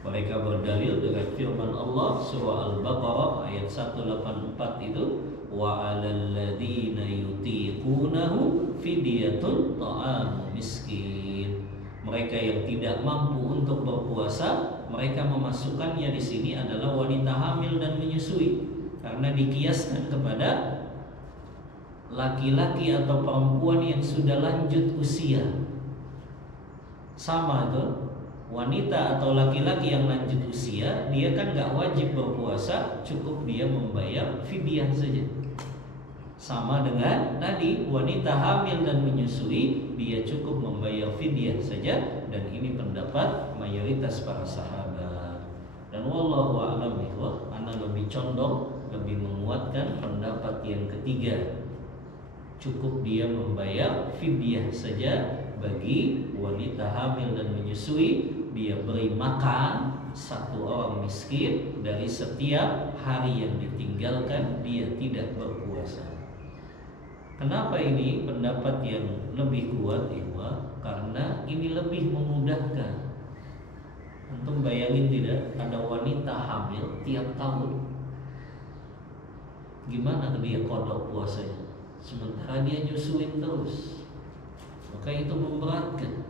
Mereka berdalil dengan firman Allah surah Al-Baqarah ayat 184 itu, wa 'alal ladzina yutiqunahu fidyatun ta'amu miskin. Mereka yang tidak mampu untuk berpuasa, mereka memasukkannya di sini adalah wanita hamil dan menyusui, karena dikiaskan kepada laki-laki atau perempuan yang sudah lanjut usia. Sama tuh, wanita atau laki-laki yang lanjut usia, dia kan gak wajib berpuasa, cukup dia membayar fidyah saja. Sama dengan tadi, wanita hamil dan menyusui, dia cukup membayar fidyah saja. Dan ini pendapat mayoritas para sahabat. Dan wallahu a'lam bishawab, ana lebih condong, lebih menguatkan pendapat yang ketiga, cukup dia membayar fidyah saja bagi wanita hamil dan menyusui. Dia beri makan 1 orang miskin dari setiap hari yang ditinggalkan dia tidak berpuasa. Kenapa ini pendapat yang lebih kuat, Ikhwah? Karena ini lebih memudahkan. Antum bayangin tidak, ada wanita hamil tiap tahun, gimana dia qadha puasanya? Sementara dia nyusuin terus, maka itu memberatkan.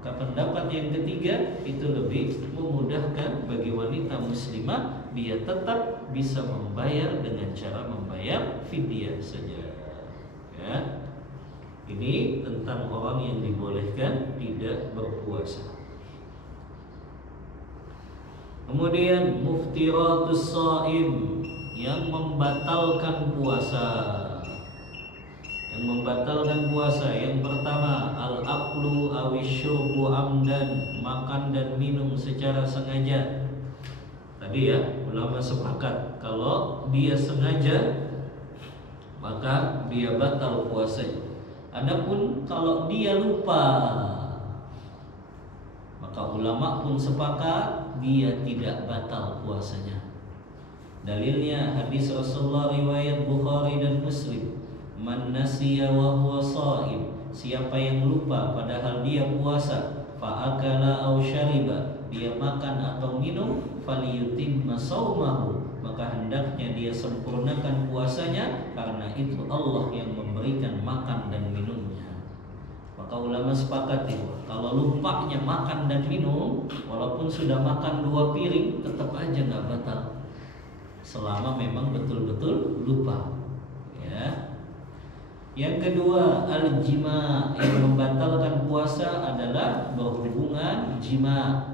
Maka pendapat yang ketiga itu lebih memudahkan bagi wanita muslimah, dia tetap bisa membayar dengan cara membayar fidyah saja, ya. Ini tentang orang yang dibolehkan tidak berpuasa. Kemudian muftiratus shaim, yang membatalkan puasa. Yang membatalkan puasa, yang pertama al-aqlu awisyurbu amdan, makan dan minum secara sengaja. Tadi ya, ulama sepakat kalau dia sengaja maka dia batal puasanya. Adapun kalau dia lupa, maka ulama pun sepakat dia tidak batal puasanya. Dalilnya hadis Rasulullah riwayat Bukhari dan Muslim, man nasiya wa huwa shaim, siapa yang lupa padahal dia puasa, fa akala aw syariba, dia makan atau minum, falyutimma shaumahu, maka hendaknya dia sempurnakan puasanya, karena itu Allah yang memberikan makan dan minumnya. Maka ulama sepakat itu, kalau lupanya makan dan minum, walaupun sudah makan 2 piring tetap aja nggak batal, selama memang betul-betul lupa, ya. Yang kedua, al-jima, yang membatalkan puasa adalah berhubungan jima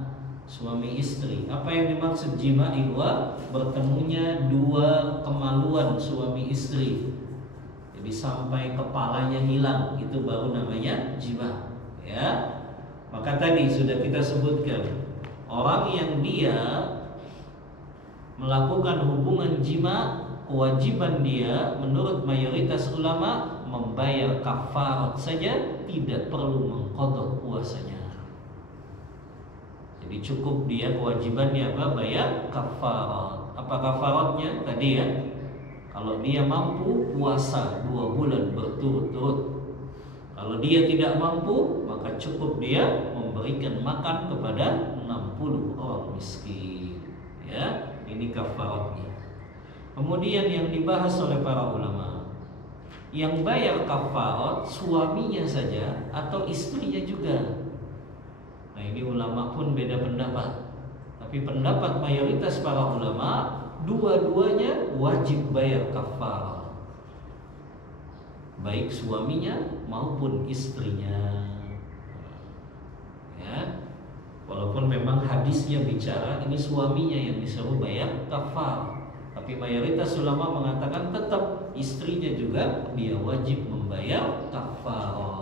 suami istri. Apa yang dimaksud jima? Ihwa, bertemunya dua kemaluan suami istri. Jadi sampai kepalanya hilang, itu baru namanya jima. Ya. Maka tadi sudah kita sebutkan, orang yang dia melakukan hubungan jima, kewajiban dia menurut mayoritas ulama membayar kafarat saja, tidak perlu mengqadha puasanya. Jadi cukup dia kewajibannya apa? Bayar kafarat. Apa kafaratnya? Tadi ya, kalau dia mampu puasa 2 bulan berturut-turut. Kalau dia tidak mampu, maka cukup dia memberikan makan kepada 60 orang miskin. Ya, ini kafaratnya. Kemudian yang dibahas oleh para ulama, yang bayar kafarat suaminya saja atau istrinya juga. Nah, ini ulama pun beda pendapat. Tapi pendapat mayoritas para ulama, dua-duanya wajib bayar kafarat, baik suaminya maupun istrinya. Ya, walaupun memang hadisnya bicara ini suaminya yang disuruh bayar kafarat, tapi mayoritas ulama mengatakan tetap istrinya juga dia wajib membayar kafarat.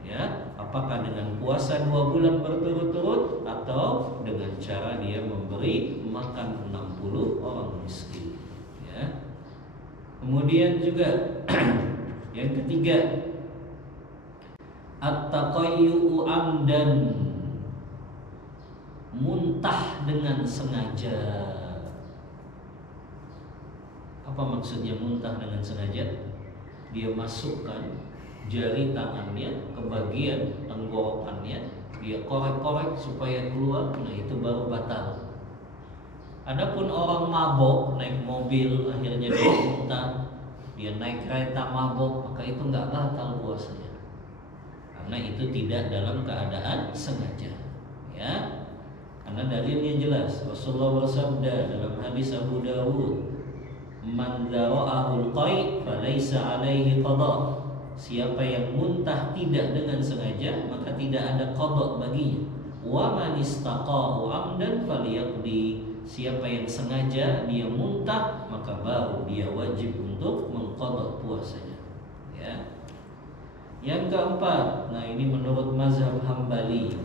Ya, apakah dengan puasa 2 bulan berturut-turut atau dengan cara dia memberi makan 60 orang miskin. Ya. Kemudian juga yang ketiga, at-taqayyu'u amdan, muntah dengan sengaja. Apa maksudnya muntah dengan sengaja? Dia masukkan jari tangannya ke bagian tenggorokannya, dia korek-korek supaya keluar. Nah, itu baru batal. Adapun orang mabok naik mobil akhirnya dia muntah, dia naik kereta mabok, maka itu nggak batal puasanya, karena itu tidak dalam keadaan sengaja. Ya, karena dalilnya jelas. Rasulullah bersabda dalam hadis Abu Dawud, man dzara'ahul qai' falaysa 'alaihi qada'. Siapa yang muntah tidak dengan sengaja, maka tidak ada qada baginya. Wa man istaqa'u 'amdan falyaqdi. Siapa yang sengaja dia muntah, maka baru dia wajib untuk mengqada puasanya. Ya. Yang keempat, nah ini menurut mazhab Hambali.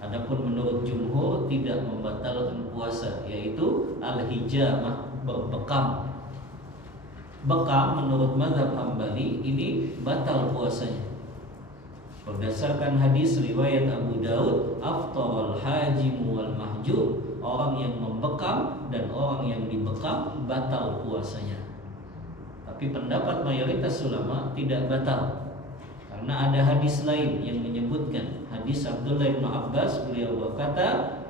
Adapun menurut jumhur tidak membatalkan puasa, yaitu al-hijamah, berbekam. Bekam menurut mazhab Hambali ini batal puasanya. Berdasarkan hadis riwayat Abu Daud, aftarul hajim wal mahjum, orang yang membekam dan orang yang dibekam batal puasanya. Tapi pendapat mayoritas ulama tidak batal, karena ada hadis lain yang menyebutkan, hadis Abdullah bin Abbas, beliau berkata,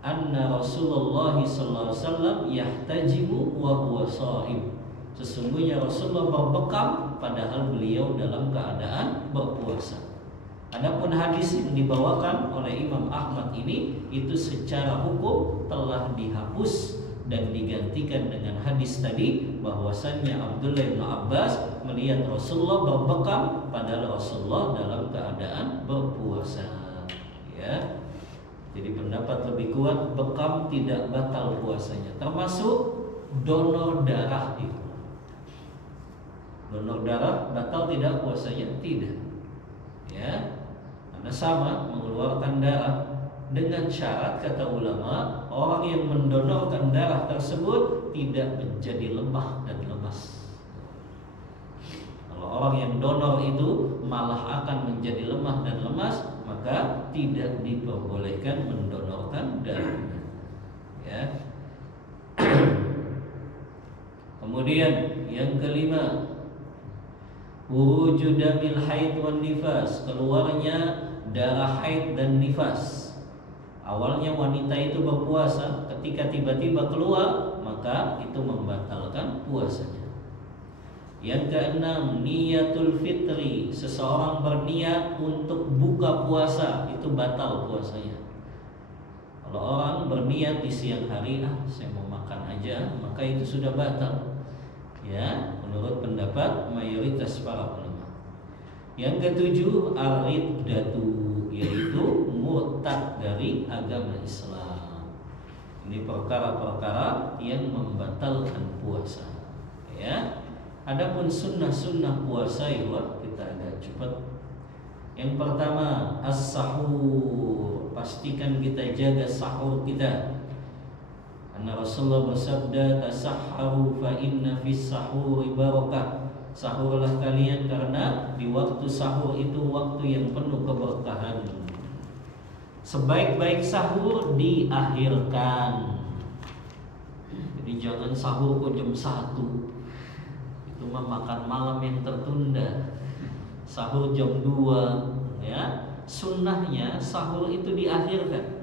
anna Rasulullah sallallahu alaihi wasallam yahtajimu wa huwa shaim. Sesungguhnya Rasulullah berbekam padahal beliau dalam keadaan berpuasa. Adapun hadis yang dibawakan oleh Imam Ahmad ini, itu secara hukum telah dihapus dan digantikan dengan hadis tadi, bahwasannya Abdullah bin Abbas melihat Rasulullah berbekam padahal Rasulullah dalam keadaan berpuasa. Ya. Jadi pendapat lebih kuat, bekam tidak batal puasanya, termasuk donor darah itu. Donor darah batal tidak puasanya? Tidak. Ya, karena sama mengeluarkan darah dengan syarat, kata ulama, orang yang mendonorkan darah tersebut tidak menjadi lemah dan lemas. Kalau orang yang donor itu malah akan menjadi lemah dan lemas, maka tidak diperbolehkan mendonorkan darahnya. Ya. Kemudian yang kelima, wujud damil haid wan nifas, keluarnya darah haid dan nifas. Awalnya wanita itu berpuasa, ketika tiba-tiba keluar, maka itu membatalkan puasanya. Yang keenam, niyatul fitri, seseorang berniat untuk buka puasa, itu batal puasanya. Kalau orang berniat di siang hari, saya mau makan aja, maka itu sudah batal. Ya, menurut pendapat mayoritas para ulama. Yang ketujuh, ar-riddatu, yaitu murtad dari agama Islam. Ini perkara-perkara yang membatalkan puasa. Ya. Adapun sunnah-sunnah puasa ya, kita agak cepat. Yang pertama, as-sahur. Pastikan kita jaga sahur kita. Karena Rasulullah bersabda, tasahharu fa inna fis sahuri barakah. Sahurlah kalian karena di waktu sahur itu waktu yang penuh keberkahan. Sebaik-baik sahur diakhirkan. Jadi jangan sahur kok jam 1. Itu mah makan malam yang tertunda. Sahur jam 2, ya. Sunnahnya sahur itu diakhirkan.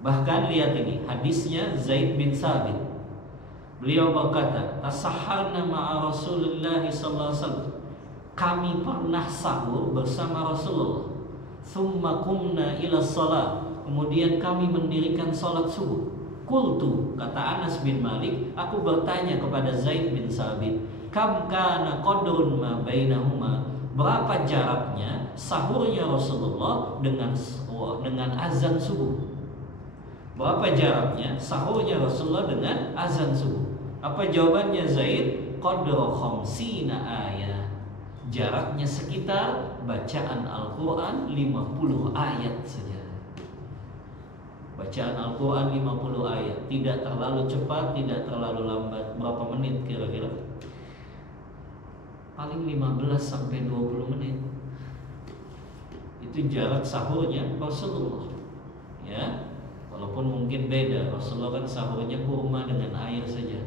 Bahkan lihat ini hadisnya Zaid bin Sabit. Beliau berkata, "Tasahharna ma'a Rasulullah sallallahu alaihi wasallam." Kami pernah sahur bersama Rasulullah. Tsumma qumna ila shalah. Kemudian kami mendirikan salat subuh. Qultu, kata Anas bin Malik, aku bertanya kepada Zaid bin Sabit, "Kam kana qadrun ma bainahuma?" Berapa jaraknya sahurnya Rasulullah dengan azan subuh? Berapa jaraknya sahurnya Rasulullah dengan azan subuh? Apa jawabannya Zaid? Qadra khamsina ayat. Jaraknya sekitar bacaan Al-Quran 50 ayat saja. Bacaan Al-Quran 50 ayat. Tidak terlalu cepat, tidak terlalu lambat. Berapa menit kira-kira? Paling 15 sampai 20 menit. Itu jarak sahurnya Rasulullah. Ya. Walaupun mungkin beda, Rasulullah kan sahurnya kurma dengan air saja.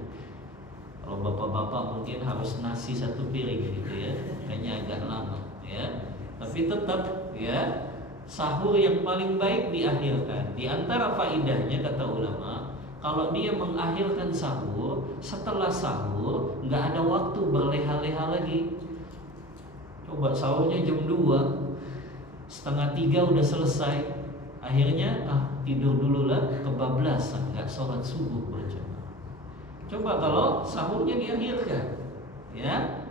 Kalau bapak-bapak mungkin harus nasi 1 piring gitu ya, kayaknya agak lama ya. Tapi tetap ya, sahur yang paling baik diakhirkan. Di antara faidahnya kata ulama, kalau dia mengakhirkan sahur, setelah sahur nggak ada waktu berleha-leha lagi. Coba sahurnya jam 2, setengah 3 udah selesai. Akhirnya tidur dulu lah, kebablasan, nggak sholat subuh berjamaah. Coba kalau sahurnya diakhirkan, ya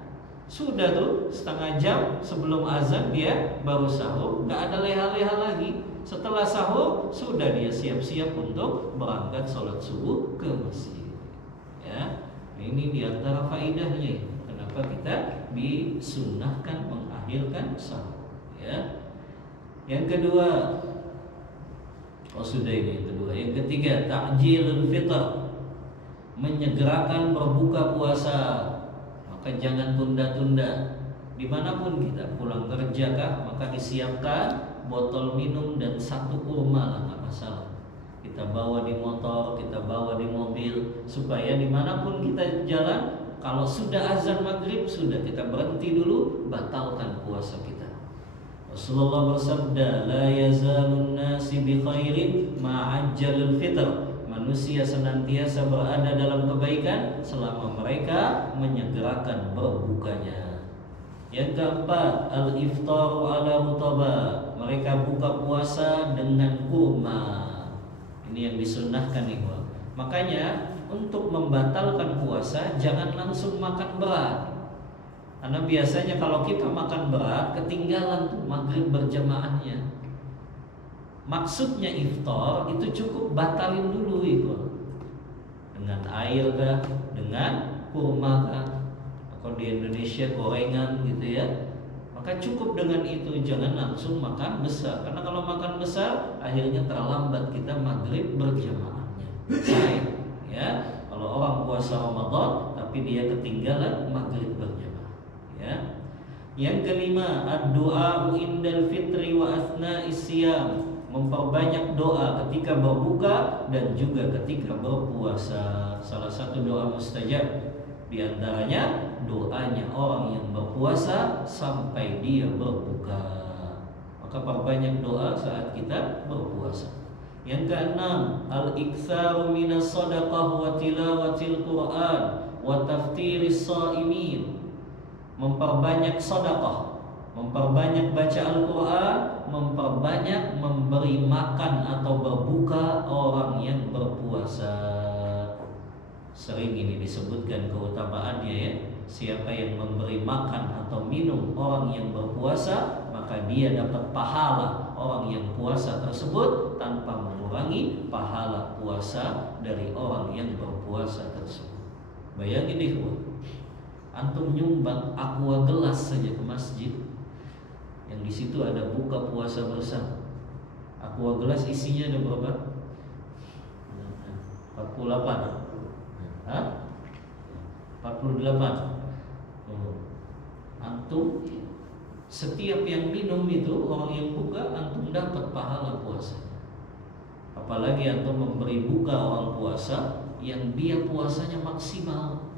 sudah tuh setengah jam sebelum azan dia baru sahur, nggak ada leha-leha lagi. Setelah sahur sudah dia siap-siap untuk berangkat sholat subuh ke masjid. Ya, ini diantara faedahnya. Kenapa kita disunnahkan mengakhirkan sahur? Ya, yang kedua. Sudah ini yang kedua. Yang ketiga, ta'jilul fitr, menyegerakan berbuka puasa. Maka jangan tunda-tunda. Dimanapun kita pulang kerja kah, maka disiapkan botol minum dan 1 kurma lah, nggak masalah. Kita bawa di motor, kita bawa di mobil, supaya dimanapun kita jalan, kalau sudah azan maghrib sudah kita berhenti dulu, batalkan puasa kita. Rasulullah bersabda, la yazalun nasi bi khairin ma'ajjalul fitr. Manusia senantiasa berada dalam kebaikan selama mereka menyegerakan berbukanya. Yang keempat, al-iftaru ala rutaba. Mereka buka puasa dengan kurma. Ini yang disunnahkan nih, makanya untuk membatalkan puasa jangan langsung makan berat. Karena biasanya kalau kita makan berat, ketinggalan tuh maghrib berjamaahnya. Maksudnya iftar itu cukup batalin dulu itu. Dengan air kah, dengan kurma kah, atau di Indonesia gorengan gitu ya. Maka cukup dengan itu, jangan langsung makan besar. Karena kalau makan besar, akhirnya terlambat kita maghrib berjamaahnya. Sayang, ya. Kalau orang puasa Ramadan, tapi dia ketinggalan maghrib berjamaah. Ya. Yang kelima, ad-du'a indal fitri wa athna'is siyam, memperbanyak doa ketika berbuka dan juga ketika berpuasa. Salah satu doa mustajab di antaranya doanya orang yang berpuasa sampai dia berbuka. Maka perbanyak doa saat kita berpuasa. Yang keenam, al-iktsaru minas shadaqah wa tilawatil Qur'an wa taftiris shaimin. Memperbanyak sedekah, memperbanyak baca Al-Quran, memperbanyak memberi makan atau berbuka orang yang berpuasa. Sering ini disebutkan keutamaannya ya. Siapa yang memberi makan atau minum orang yang berpuasa, maka dia dapat pahala orang yang puasa tersebut tanpa mengurangi pahala puasa dari orang yang berpuasa tersebut. Bayangin nih, antum nyumbang aqua gelas saja ke masjid, yang di situ ada buka puasa bersama. Aqua gelas isinya ada berapa? 48. Hah? 48. Antum setiap yang minum itu orang yang buka, antum dapat pahala puasanya. Apalagi antum memberi buka orang puasa yang dia puasanya maksimal.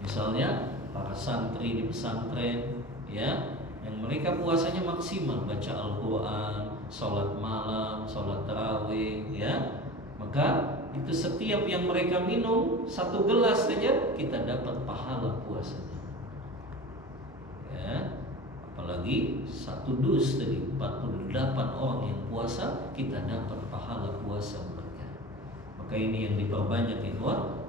Misalnya para santri di pesantren ya, yang mereka puasanya maksimal, baca Al-Quran, sholat malam, sholat tarawih ya, maka itu setiap yang mereka minum satu gelas saja kita dapat pahala puasanya ya. Apalagi satu dus tadi 48 orang yang puasa, kita dapat pahala puasa mereka. Maka ini yang diperbanyak itu,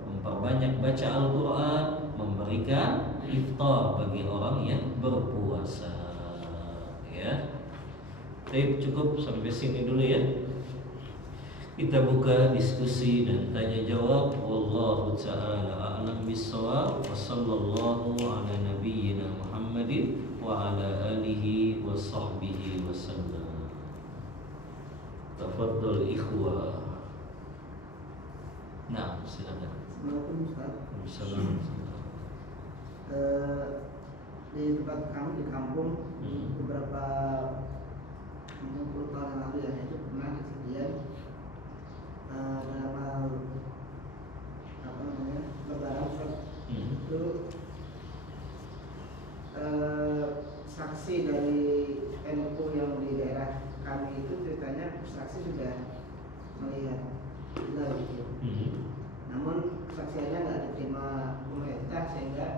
memperbanyak baca Al-Quran, memberikan iftar bagi orang yang berpuasa ya. Baik, cukup sampai sini dulu ya. Kita buka diskusi dan tanya jawab. Wallahu ta'ala a'lam bissawab. Wa sallallahu ala nabiyyina Muhammadin wa ala alihi wa sahbihi wa sallam. Tafadhal ikhwah. Nah, silakan. Assalamualaikum Ustaz. Assalamualaikum. Di tempat kami di kampung beberapa 60 tahun yang lalu ya, itu pernah kejadian dalam hal lebaran Ustaz. Itu saksi dari NU yang di daerah kami itu ceritanya saksi sudah melihat hilal gitu. Namun kesaksiannya nggak diterima pemerintah sehingga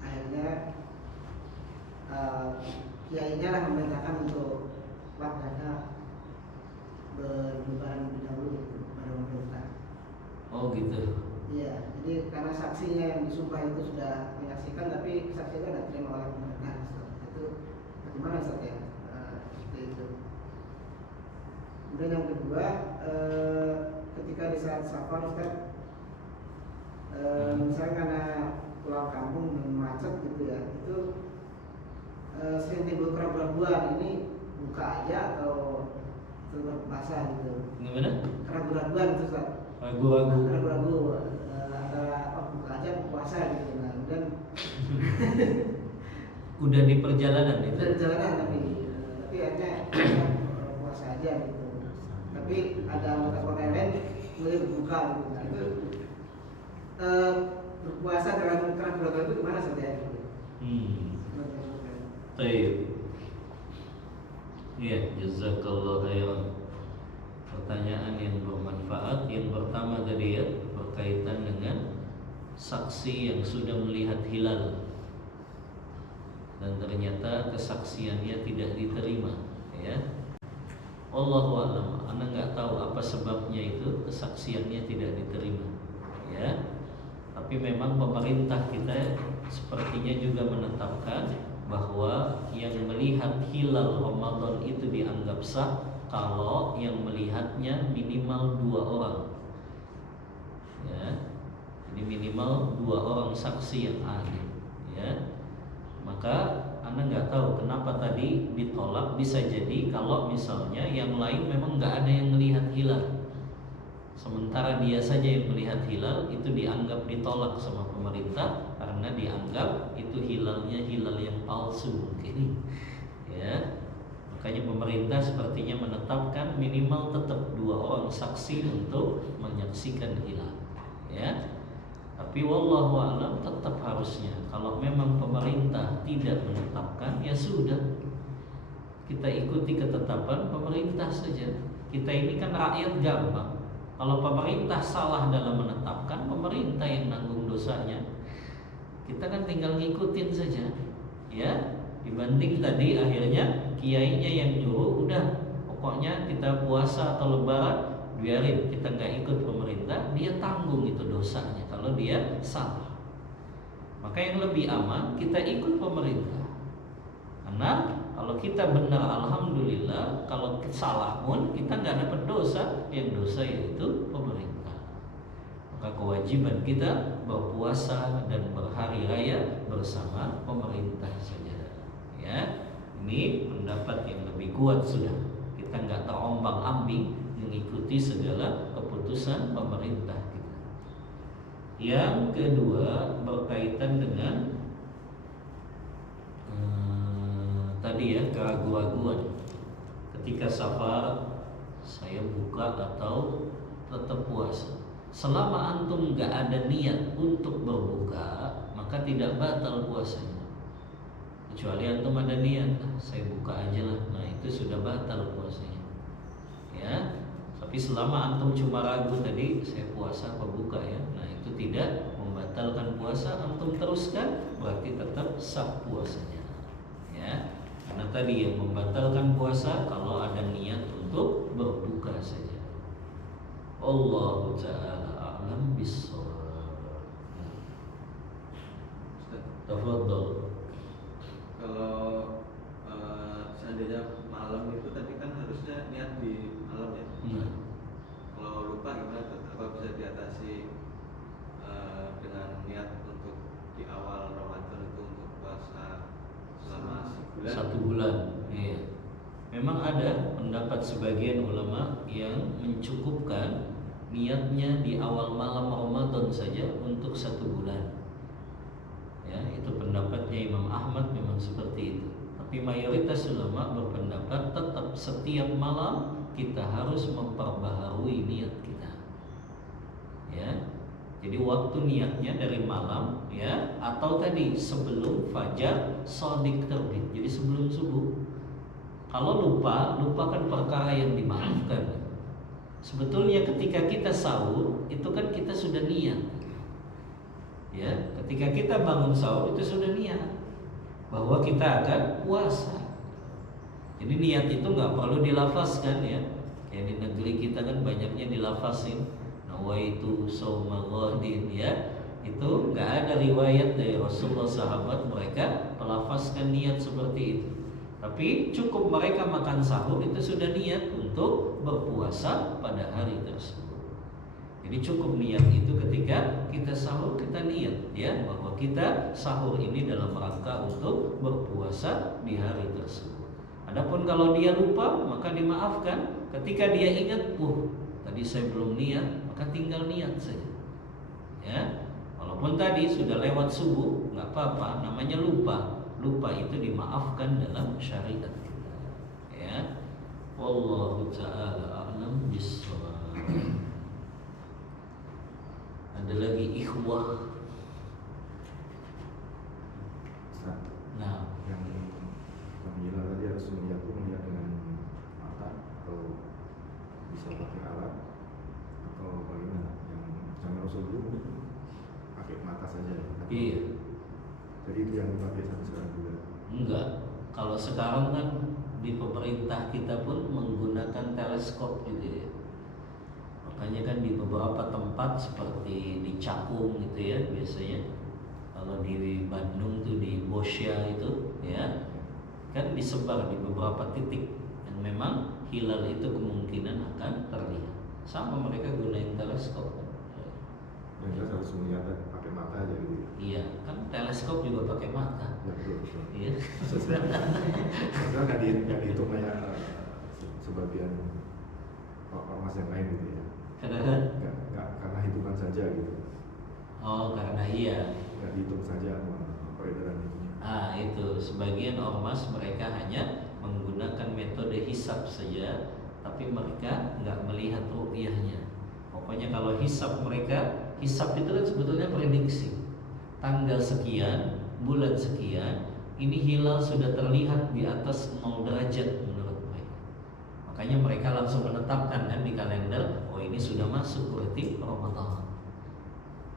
akhirnya kiainya lah memerintahkan untuk warganya berlebaran lebih dahulu pada pemerintah. Oh gitu. Iya, jadi karena saksinya yang disumpah itu sudah menyaksikan, tapi kesaksiannya nggak diterima oleh pemerintah. Itu bagaimana Ustaz ya? Seperti itu. Kemudian yang kedua, ketika di saat safar Ustaz, misalnya karena pulang kampung dan macet gitu ya, itu sering timbul keraguan ini buka aja atau berpuasa gitu. Gimana? Keraguan itu Ustaz. Ragu-ragu antara buka aja puasa gitu. Nah, kemudian udah di perjalanan itu. Perjalanan tapi akhirnya puasa aja gitu. Tapi ada anggota keluarga lain mulai berbuka gitu. Nah, itu berpuasa dengan keraguan itu gimana saja? Baik. Iya, jazakallahu khairan. Pertanyaan yang bermanfaat. Yang pertama tadi ya, berkaitan dengan saksi yang sudah melihat hilal dan ternyata kesaksiannya tidak diterima ya. Allahu a'lam. Anda nggak tahu apa sebabnya itu kesaksiannya tidak diterima ya. Tapi memang pemerintah kita sepertinya juga menetapkan bahwa yang melihat hilal Ramadan itu dianggap sah kalau yang melihatnya minimal 2 orang ya. Jadi minimal 2 orang saksi yang adil ya. Maka Anda nggak tahu kenapa tadi ditolak. Bisa jadi kalau misalnya yang lain memang nggak ada yang melihat hilal, sementara dia saja yang melihat hilal, itu dianggap ditolak sama pemerintah karena dianggap itu hilalnya hilal yang palsu mungkin ya. Makanya pemerintah sepertinya menetapkan minimal tetap 2 orang saksi untuk menyaksikan hilal ya. Tapi wallahu a'lam tetap harusnya kalau memang pemerintah tidak menetapkan, ya sudah, kita ikuti ketetapan pemerintah saja. Kita ini kan rakyat gampang. Kalau pemerintah salah dalam menetapkan, pemerintah yang nanggung dosanya. Kita kan tinggal ngikutin saja ya. Dibanding tadi akhirnya kiainya yang nyuruh, udah pokoknya kita puasa atau lebaran biarin, kita nggak ikut pemerintah, dia tanggung itu dosanya kalau dia salah. Maka yang lebih aman kita ikut pemerintah. Karena kalau kita benar alhamdulillah, kalau salah pun kita nggak dapat dosa, yang dosa yaitu pemerintah. Maka kewajiban kita berpuasa dan berhari raya bersama pemerintah saja. Ya, ini pendapat yang lebih kuat sudah. Kita nggak terombang-ambing mengikuti segala keputusan pemerintah kita. Yang kedua berkaitan dengan tadi ya, keraguan-raguan ketika safar, saya buka atau tetap puasa. Selama antum nggak ada niat untuk berbuka, maka tidak batal puasanya. Kecuali antum ada niat, saya buka aja lah, nah itu sudah batal puasanya. Ya, tapi selama antum cuma ragu tadi, saya puasa apa buka ya, nah itu tidak membatalkan puasa, antum teruskan, berarti tetap sah puasanya. Ya, karena tadi yang membatalkan puasa kalau ada niat untuk berbuka saja. Allahu ta'ala a'lam bis-shawab. Tafadhol. Kalau seandainya malam itu tadi kan harusnya niat di malam ya. Kalau lupa gimana tuh? Apa bisa diatasi dengan niat untuk di awal Ramadan itu untuk puasa selama sebulan? 1 bulan. Iya. Memang ada pendapat sebagian ulama yang mencukupkan niatnya di awal malam Ramadan saja untuk 1 bulan. Ya, itu pendapatnya Imam Ahmad memang seperti itu. Tapi mayoritas ulama berpendapat tetap setiap malam kita harus memperbaharui niat kita. Ya. Jadi waktu niatnya dari malam ya, atau tadi sebelum fajar shadiq terbit. Jadi sebelum subuh. Kalau lupa, lupakan perkara yang dimaafkan. Sebetulnya ketika kita sahur itu kan kita sudah niat. Ya, ketika kita bangun sahur itu sudah niat bahwa kita akan puasa. Jadi niat itu nggak perlu dilafazkan ya. Kayak di negeri kita kan banyaknya dilafazin. Nawaitu shauma ghadin ya. Itu nggak ada riwayat dari Rasulullah sahabat mereka melafazkan niat seperti itu. Tapi cukup mereka makan sahur itu sudah niat untuk berpuasa pada hari tersebut. Jadi cukup niat itu ketika kita sahur kita niat ya bahwa kita sahur ini dalam rangka untuk berpuasa di hari tersebut. Adapun kalau dia lupa maka dimaafkan. Ketika dia ingat, tadi saya belum niat, maka tinggal niat saja. Ya, walaupun tadi sudah lewat subuh, nggak apa-apa, namanya lupa. Lupa itu dimaafkan dalam syariat kita. Ya, wallahu ta'ala a'lam bis-shawab. Ada lagi ikhwah. Nah, yang bilang tadi harus melihat dengan mata atau bisa pakai alat atau bagaimana? Yang zaman Rasul dulu mungkin pakai mata saja. iya. Jadi itu yang dipakai sampai sekarang juga. Enggak. Kalau sekarang kan di pemerintah kita pun menggunakan teleskop gitu ya. Makanya kan di beberapa tempat seperti di Cakung gitu ya biasanya. Kalau di Bandung tuh di Bosya itu ya kan disebar di beberapa titik yang memang hilal itu kemungkinan akan terlihat. Sama mereka gunain teleskop kan. Yang jelas harus melihat pakai mata aja gitu. Iya, kan teleskop juga pakai mata. Ya betul. Iya. Karena nggak dihitung kayak sebagian ormas yang lain gitu ya. Nggak karena hitungan saja gitu. Oh, karena iya. Nggak dihitung saja peredaran itu. Itu sebagian ormas mereka hanya menggunakan metode hisab saja, tapi mereka nggak melihat ru'yahnya. Pokoknya kalau hisab mereka, hisab itu kan sebetulnya prediksi. Tanggal sekian, bulan sekian, ini hilal sudah terlihat di atas 0 derajat menurut mereka. Makanya mereka langsung menetapkan kan di kalender, oh ini sudah masuk berarti Ramadan.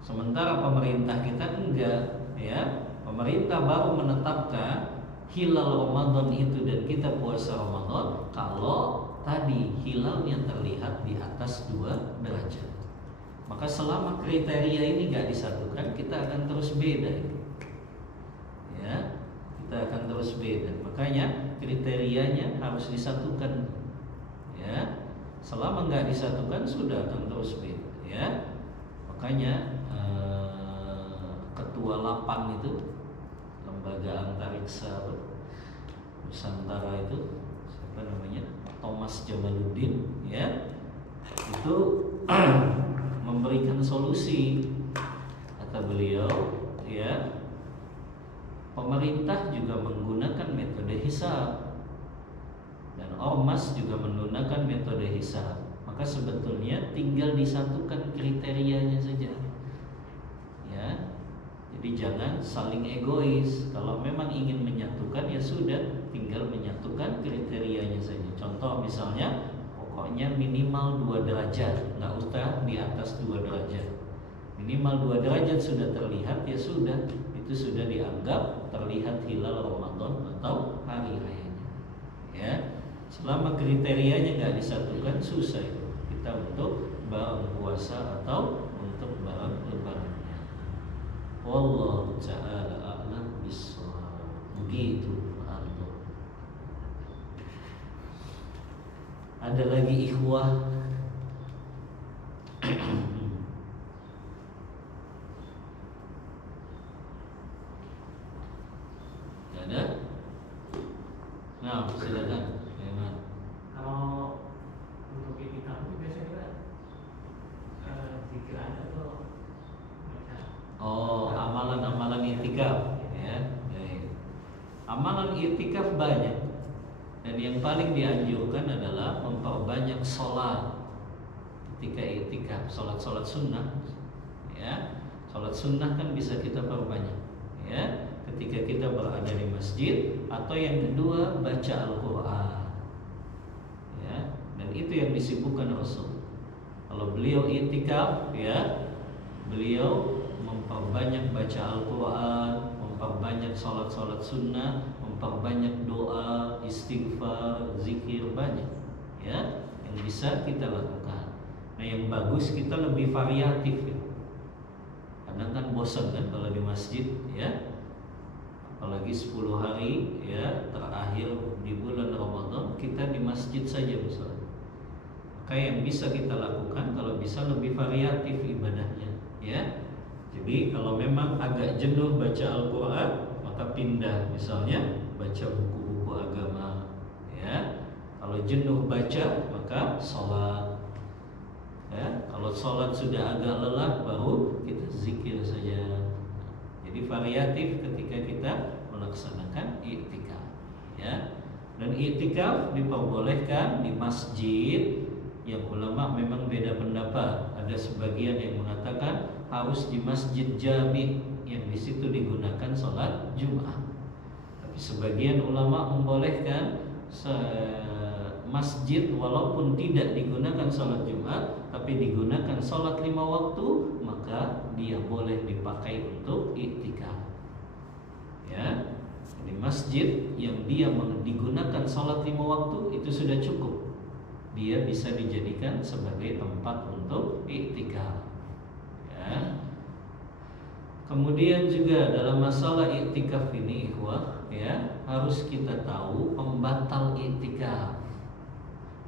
Sementara pemerintah kita enggak, ya. Pemerintah baru menetapkan hilal Ramadan itu dan kita puasa Ramadan kalau tadi hilalnya terlihat di atas 2 derajat. Maka selama kriteria ini gak disatukan, kita akan terus beda. Ya, kita akan terus beda. Makanya kriterianya harus disatukan. Ya, selama nggak disatukan sudah akan terus beda. Ya, makanya ketua LAPAN itu, lembaga antariksa Nusantara itu, siapa namanya, Thomas Jamaluddin, ya, itu memberikan solusi. Kata beliau, ya, pemerintah juga menggunakan metode hisab dan ormas juga menggunakan metode hisab. Maka sebetulnya tinggal disatukan kriterianya saja. Ya. Jadi jangan saling egois. Kalau memang ingin menyatukan, ya sudah, tinggal menyatukan kriterianya saja. Contoh misalnya, pokoknya minimal 2 derajat, nggak usah di atas 2 derajat. Minimal 2 derajat sudah terlihat, ya sudah, itu sudah dianggap terlihat hilal Ramadan atau hari rayanya. Ya, selama kriterianya nggak disatukan, susah itu kita untuk bareng puasa atau untuk bareng lebarannya. Wallahu ta'ala a'lam bishawab. Begitu, Anto. Ada lagi ikhwah? Ada? Nah, silakan. Kalau untuk itikaf itu biasanya kita zikir aja tuh baca. Oh, amalan-amalan itikaf, ya. Amalan itikaf banyak. Dan yang paling dianjurkan adalah memperbanyak sholat ketika itikaf, sholat sunnah. Ya, sholat sunnah kan bisa kita perbanyak. Ya, ketika kita berada di masjid, atau yang kedua baca Al-Quran. Ya, dan itu yang disibukkan Rasul. Kalau beliau itikaf, ya, beliau memperbanyak baca Al-Quran, memperbanyak sholat sunnah, memperbanyak doa, istighfar, zikir, banyak, ya, yang bisa kita lakukan. Nah, yang bagus kita lebih variatif, ya. Kadang kan bosan kan kalau di masjid, ya, apalagi 10 hari, ya, terakhir di bulan Ramadan, kita di masjid saja misalnya. Maka yang bisa kita lakukan, kalau bisa lebih variatif ibadahnya, ya. Jadi kalau memang agak jenuh baca Al-Quran, maka pindah, misalnya baca buku-buku agama, ya. Kalau jenuh baca, maka sholat, ya. Kalau sholat sudah agak lelah, baru kita zikir saja. Jadi variatif ketika kita melaksanakan i'tikaf, ya. Dan i'tikaf diperbolehkan di masjid yang ulama memang beda pendapat. Ada sebagian yang mengatakan harus di masjid jami yang di situ digunakan sholat Jumat. Tapi sebagian ulama membolehkan masjid walaupun tidak digunakan sholat Jumat, tapi digunakan sholat 5 waktu, maka dia boleh dipakai untuk i'tikaf. Ya, di masjid yang dia digunakan sholat 5 waktu itu sudah cukup. Dia bisa dijadikan sebagai tempat untuk i'tikaf. Ya. Kemudian juga dalam masalah i'tikaf ini, ikhwah, ya, harus kita tahu pembatal i'tikaf.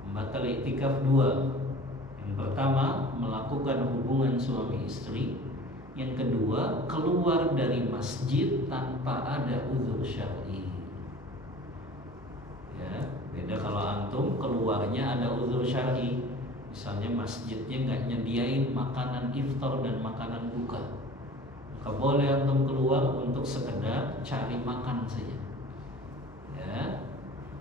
Pembatal i'tikaf 2. Yang pertama, melakukan hubungan suami istri. Yang kedua, keluar dari masjid tanpa ada uzur syar'i. Ya, beda kalau antum keluarnya ada uzur syar'i. Misalnya masjidnya nggak nyediain makanan iftar dan makanan buka, maka boleh antum keluar untuk sekedar cari makan saja. Ya,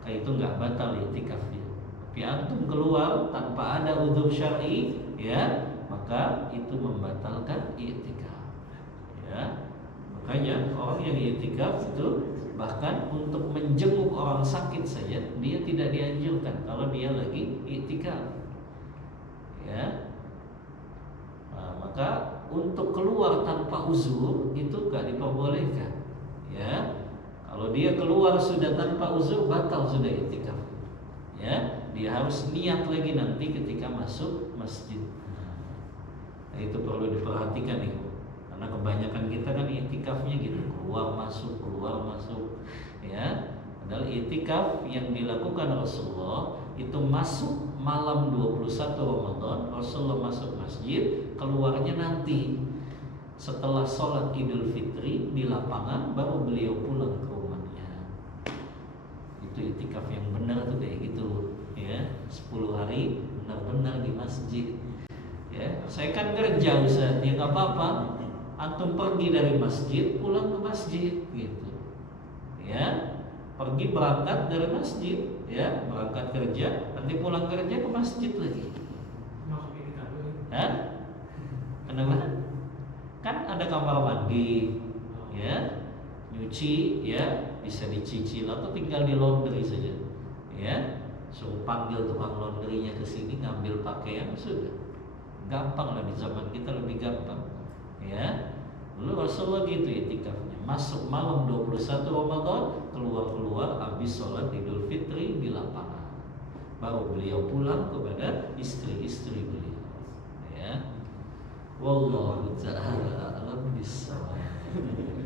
kayak itu nggak batal i'tikafnya. Tapi antum keluar tanpa ada uzur syar'i, ya, maka itu membatalkan i'tikaf. Ya, makanya orang yang i'tikaf itu bahkan untuk menjenguk orang sakit saja dia tidak dianjurkan kalau dia lagi i'tikaf. Ya, nah, maka untuk keluar tanpa uzur itu gak diperbolehkan. Ya, Kalau dia keluar sudah tanpa uzur, batal sudah i'tikaf. Ya, dia harus niat lagi nanti ketika masuk masjid. Nah, itu perlu diperhatikan nih. Karena kebanyakan kita kan i'tikafnya gitu, keluar masuk ya. Padahal i'tikaf yang dilakukan Rasulullah itu masuk malam 21 Ramadan, Rasulullah masuk masjid, keluarnya nanti setelah sholat Idul Fitri di lapangan, baru beliau pulang ke rumahnya. Itu i'tikaf yang benar tuh kayak gitu ya, 10 hari benar-benar di masjid ya. Saya kan kerja Ustaz, ya nggak apa-apa, antum pergi dari masjid pulang ke masjid gitu ya, pergi berangkat dari masjid ya, berangkat kerja, nanti pulang kerja ke masjid lagi. Masuk i'tikaf dulu. Hah? Kenapa? Kan ada kamar mandi ya, nyuci ya, bisa dicicil atau tinggal di laundry saja ya, suruh panggil tukang laundrynya ke sini ngambil pakaian, sudah gampang lah. Di zaman kita lebih gampang ya. Dulu Rasulullah gitu i'tikafnya, masuk malam 21 Ramadan, keluar habis sholat Idul Fitri di lapangan, baru beliau pulang kepada istri-istri beliau ya. Wallahu ta'ala a'lam bissawab.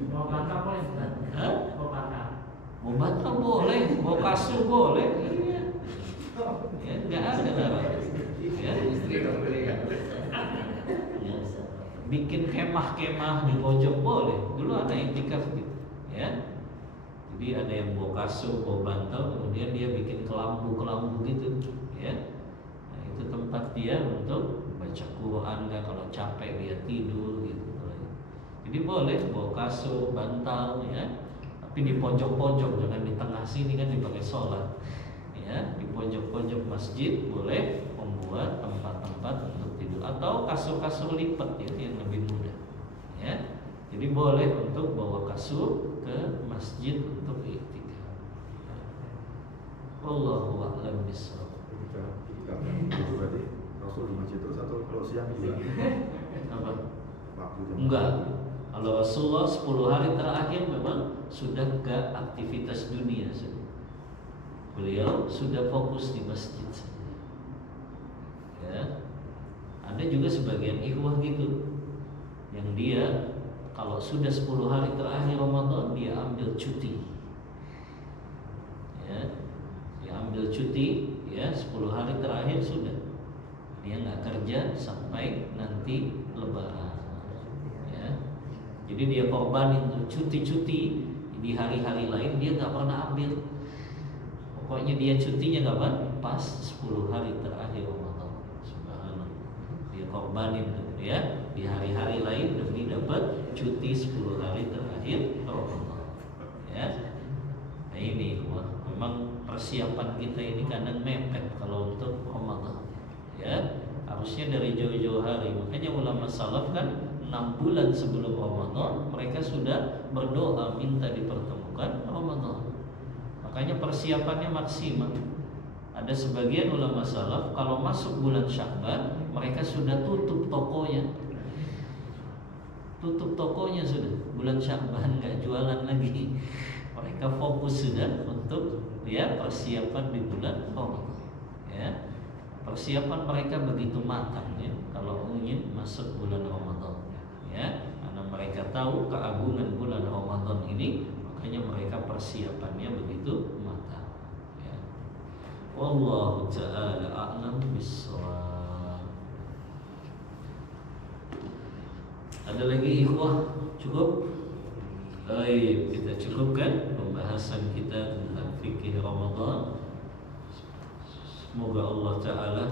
Mau bantal boleh Ustaz? Hah? Mau bantal. Mau bantal boleh, mau kasur boleh. Iya. Ya, enggak ada larangan. Ya. Ya. Bikin kemah-kemah di pojok boleh. Dulu ada i'tikaf gitu, ya. Jadi ada yang bawa kasur, bawa bantal, kemudian dia bikin kelambu gitu, ya. Nah, itu tempat dia untuk baca Quran, nggak, kalau capek dia tidur gitu. Jadi boleh bawa kasur, bantal, ya. Tapi di pojok-pojok, jangan di tengah sini kan dipakai sholat. Ya, di pojok-pojok masjid boleh membuat tempat-tempat untuk tidur atau kasur-kasur lipat ya, yang lebih mudah. Ya, jadi boleh untuk bawa kasur ke masjid untuk i'tikaf. Wallahu a'lam bishawab. Ketika itu berarti Rasul di masjid itu satu, kalau siang juga Apa? waktu jam. Enggak. Kalau Rasulullah 10 hari terakhir memang sudah ke aktivitas dunia sudah. Beliau sudah fokus di masjid saja. Ya. Ada juga sebagian ikhwah gitu, yang dia kalau sudah 10 hari terakhir Ramadan dia ambil cuti. Ya. Dia ambil cuti ya, 10 hari terakhir sudah. Dia nggak kerja sampai nanti Lebaran. Ya. Jadi dia korbanin cuti-cuti di hari-hari lain dia nggak pernah ambil. Pokoknya dia cutinya kapan? Pas 10 hari terakhir Ramadan. Subhanallah. Dia korbanin tuh ya, di hari-hari lain demi dapat cuti 10 hari terakhir Ramadan. Ya. Nah ini memang persiapan kita ini kadang mepet kalau untuk Ramadan. Ya, harusnya dari jauh-jauh hari. Makanya ulama salaf kan 6 bulan sebelum Ramadan mereka sudah berdoa minta dipertemukan Ramadan. Makanya persiapannya maksimal. Ada sebagian ulama salaf kalau masuk bulan Sya'ban mereka sudah tutup tokonya. Tutup tokonya sudah bulan Sya'ban, nggak jualan lagi. Mereka fokus sudah untuk ya persiapan di bulan Ramadan. Ya. Persiapan mereka begitu matang ya kalau ingin masuk bulan Ramadan. Ya, karena mereka tahu keagungan bulan Ramadan ini, makanya mereka persiapannya begitu matang. Ya. Wallahu ta'ala a'lam bishawab. Ada lagi ikhwah? Cukup? Baik, kita cukupkan pembahasan kita tentang fikih Ramadan. Semoga Allah Ta'ala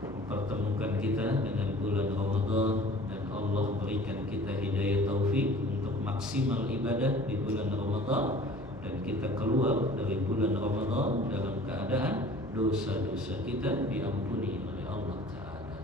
mempertemukan kita dengan bulan Ramadan, dan Allah berikan kita hidayah taufik untuk maksimal ibadah di bulan Ramadan, dan kita keluar dari bulan Ramadan dalam keadaan dosa-dosa kita diampuni oleh Allah Ta'ala.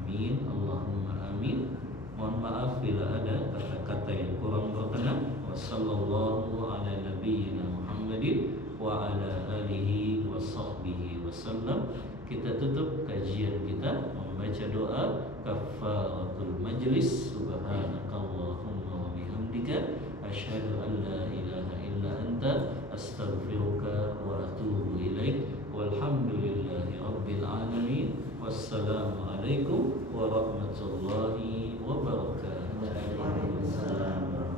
Amin, Allahumma amin. Mohon maaf bila ada kata-kata yang kurang berkenan. Wassallallahu ala nabiyyina Muhammadin wa ala alihi wa sahbihi wasallam. Kita tutup kajian kita membaca doa kafaratul majlis. Subhanakallahumma wa bihamdika asyhadu an la ilaha illa Wassalamualaikum warahmatullahi wabarakatuh. Waalaikumsalam.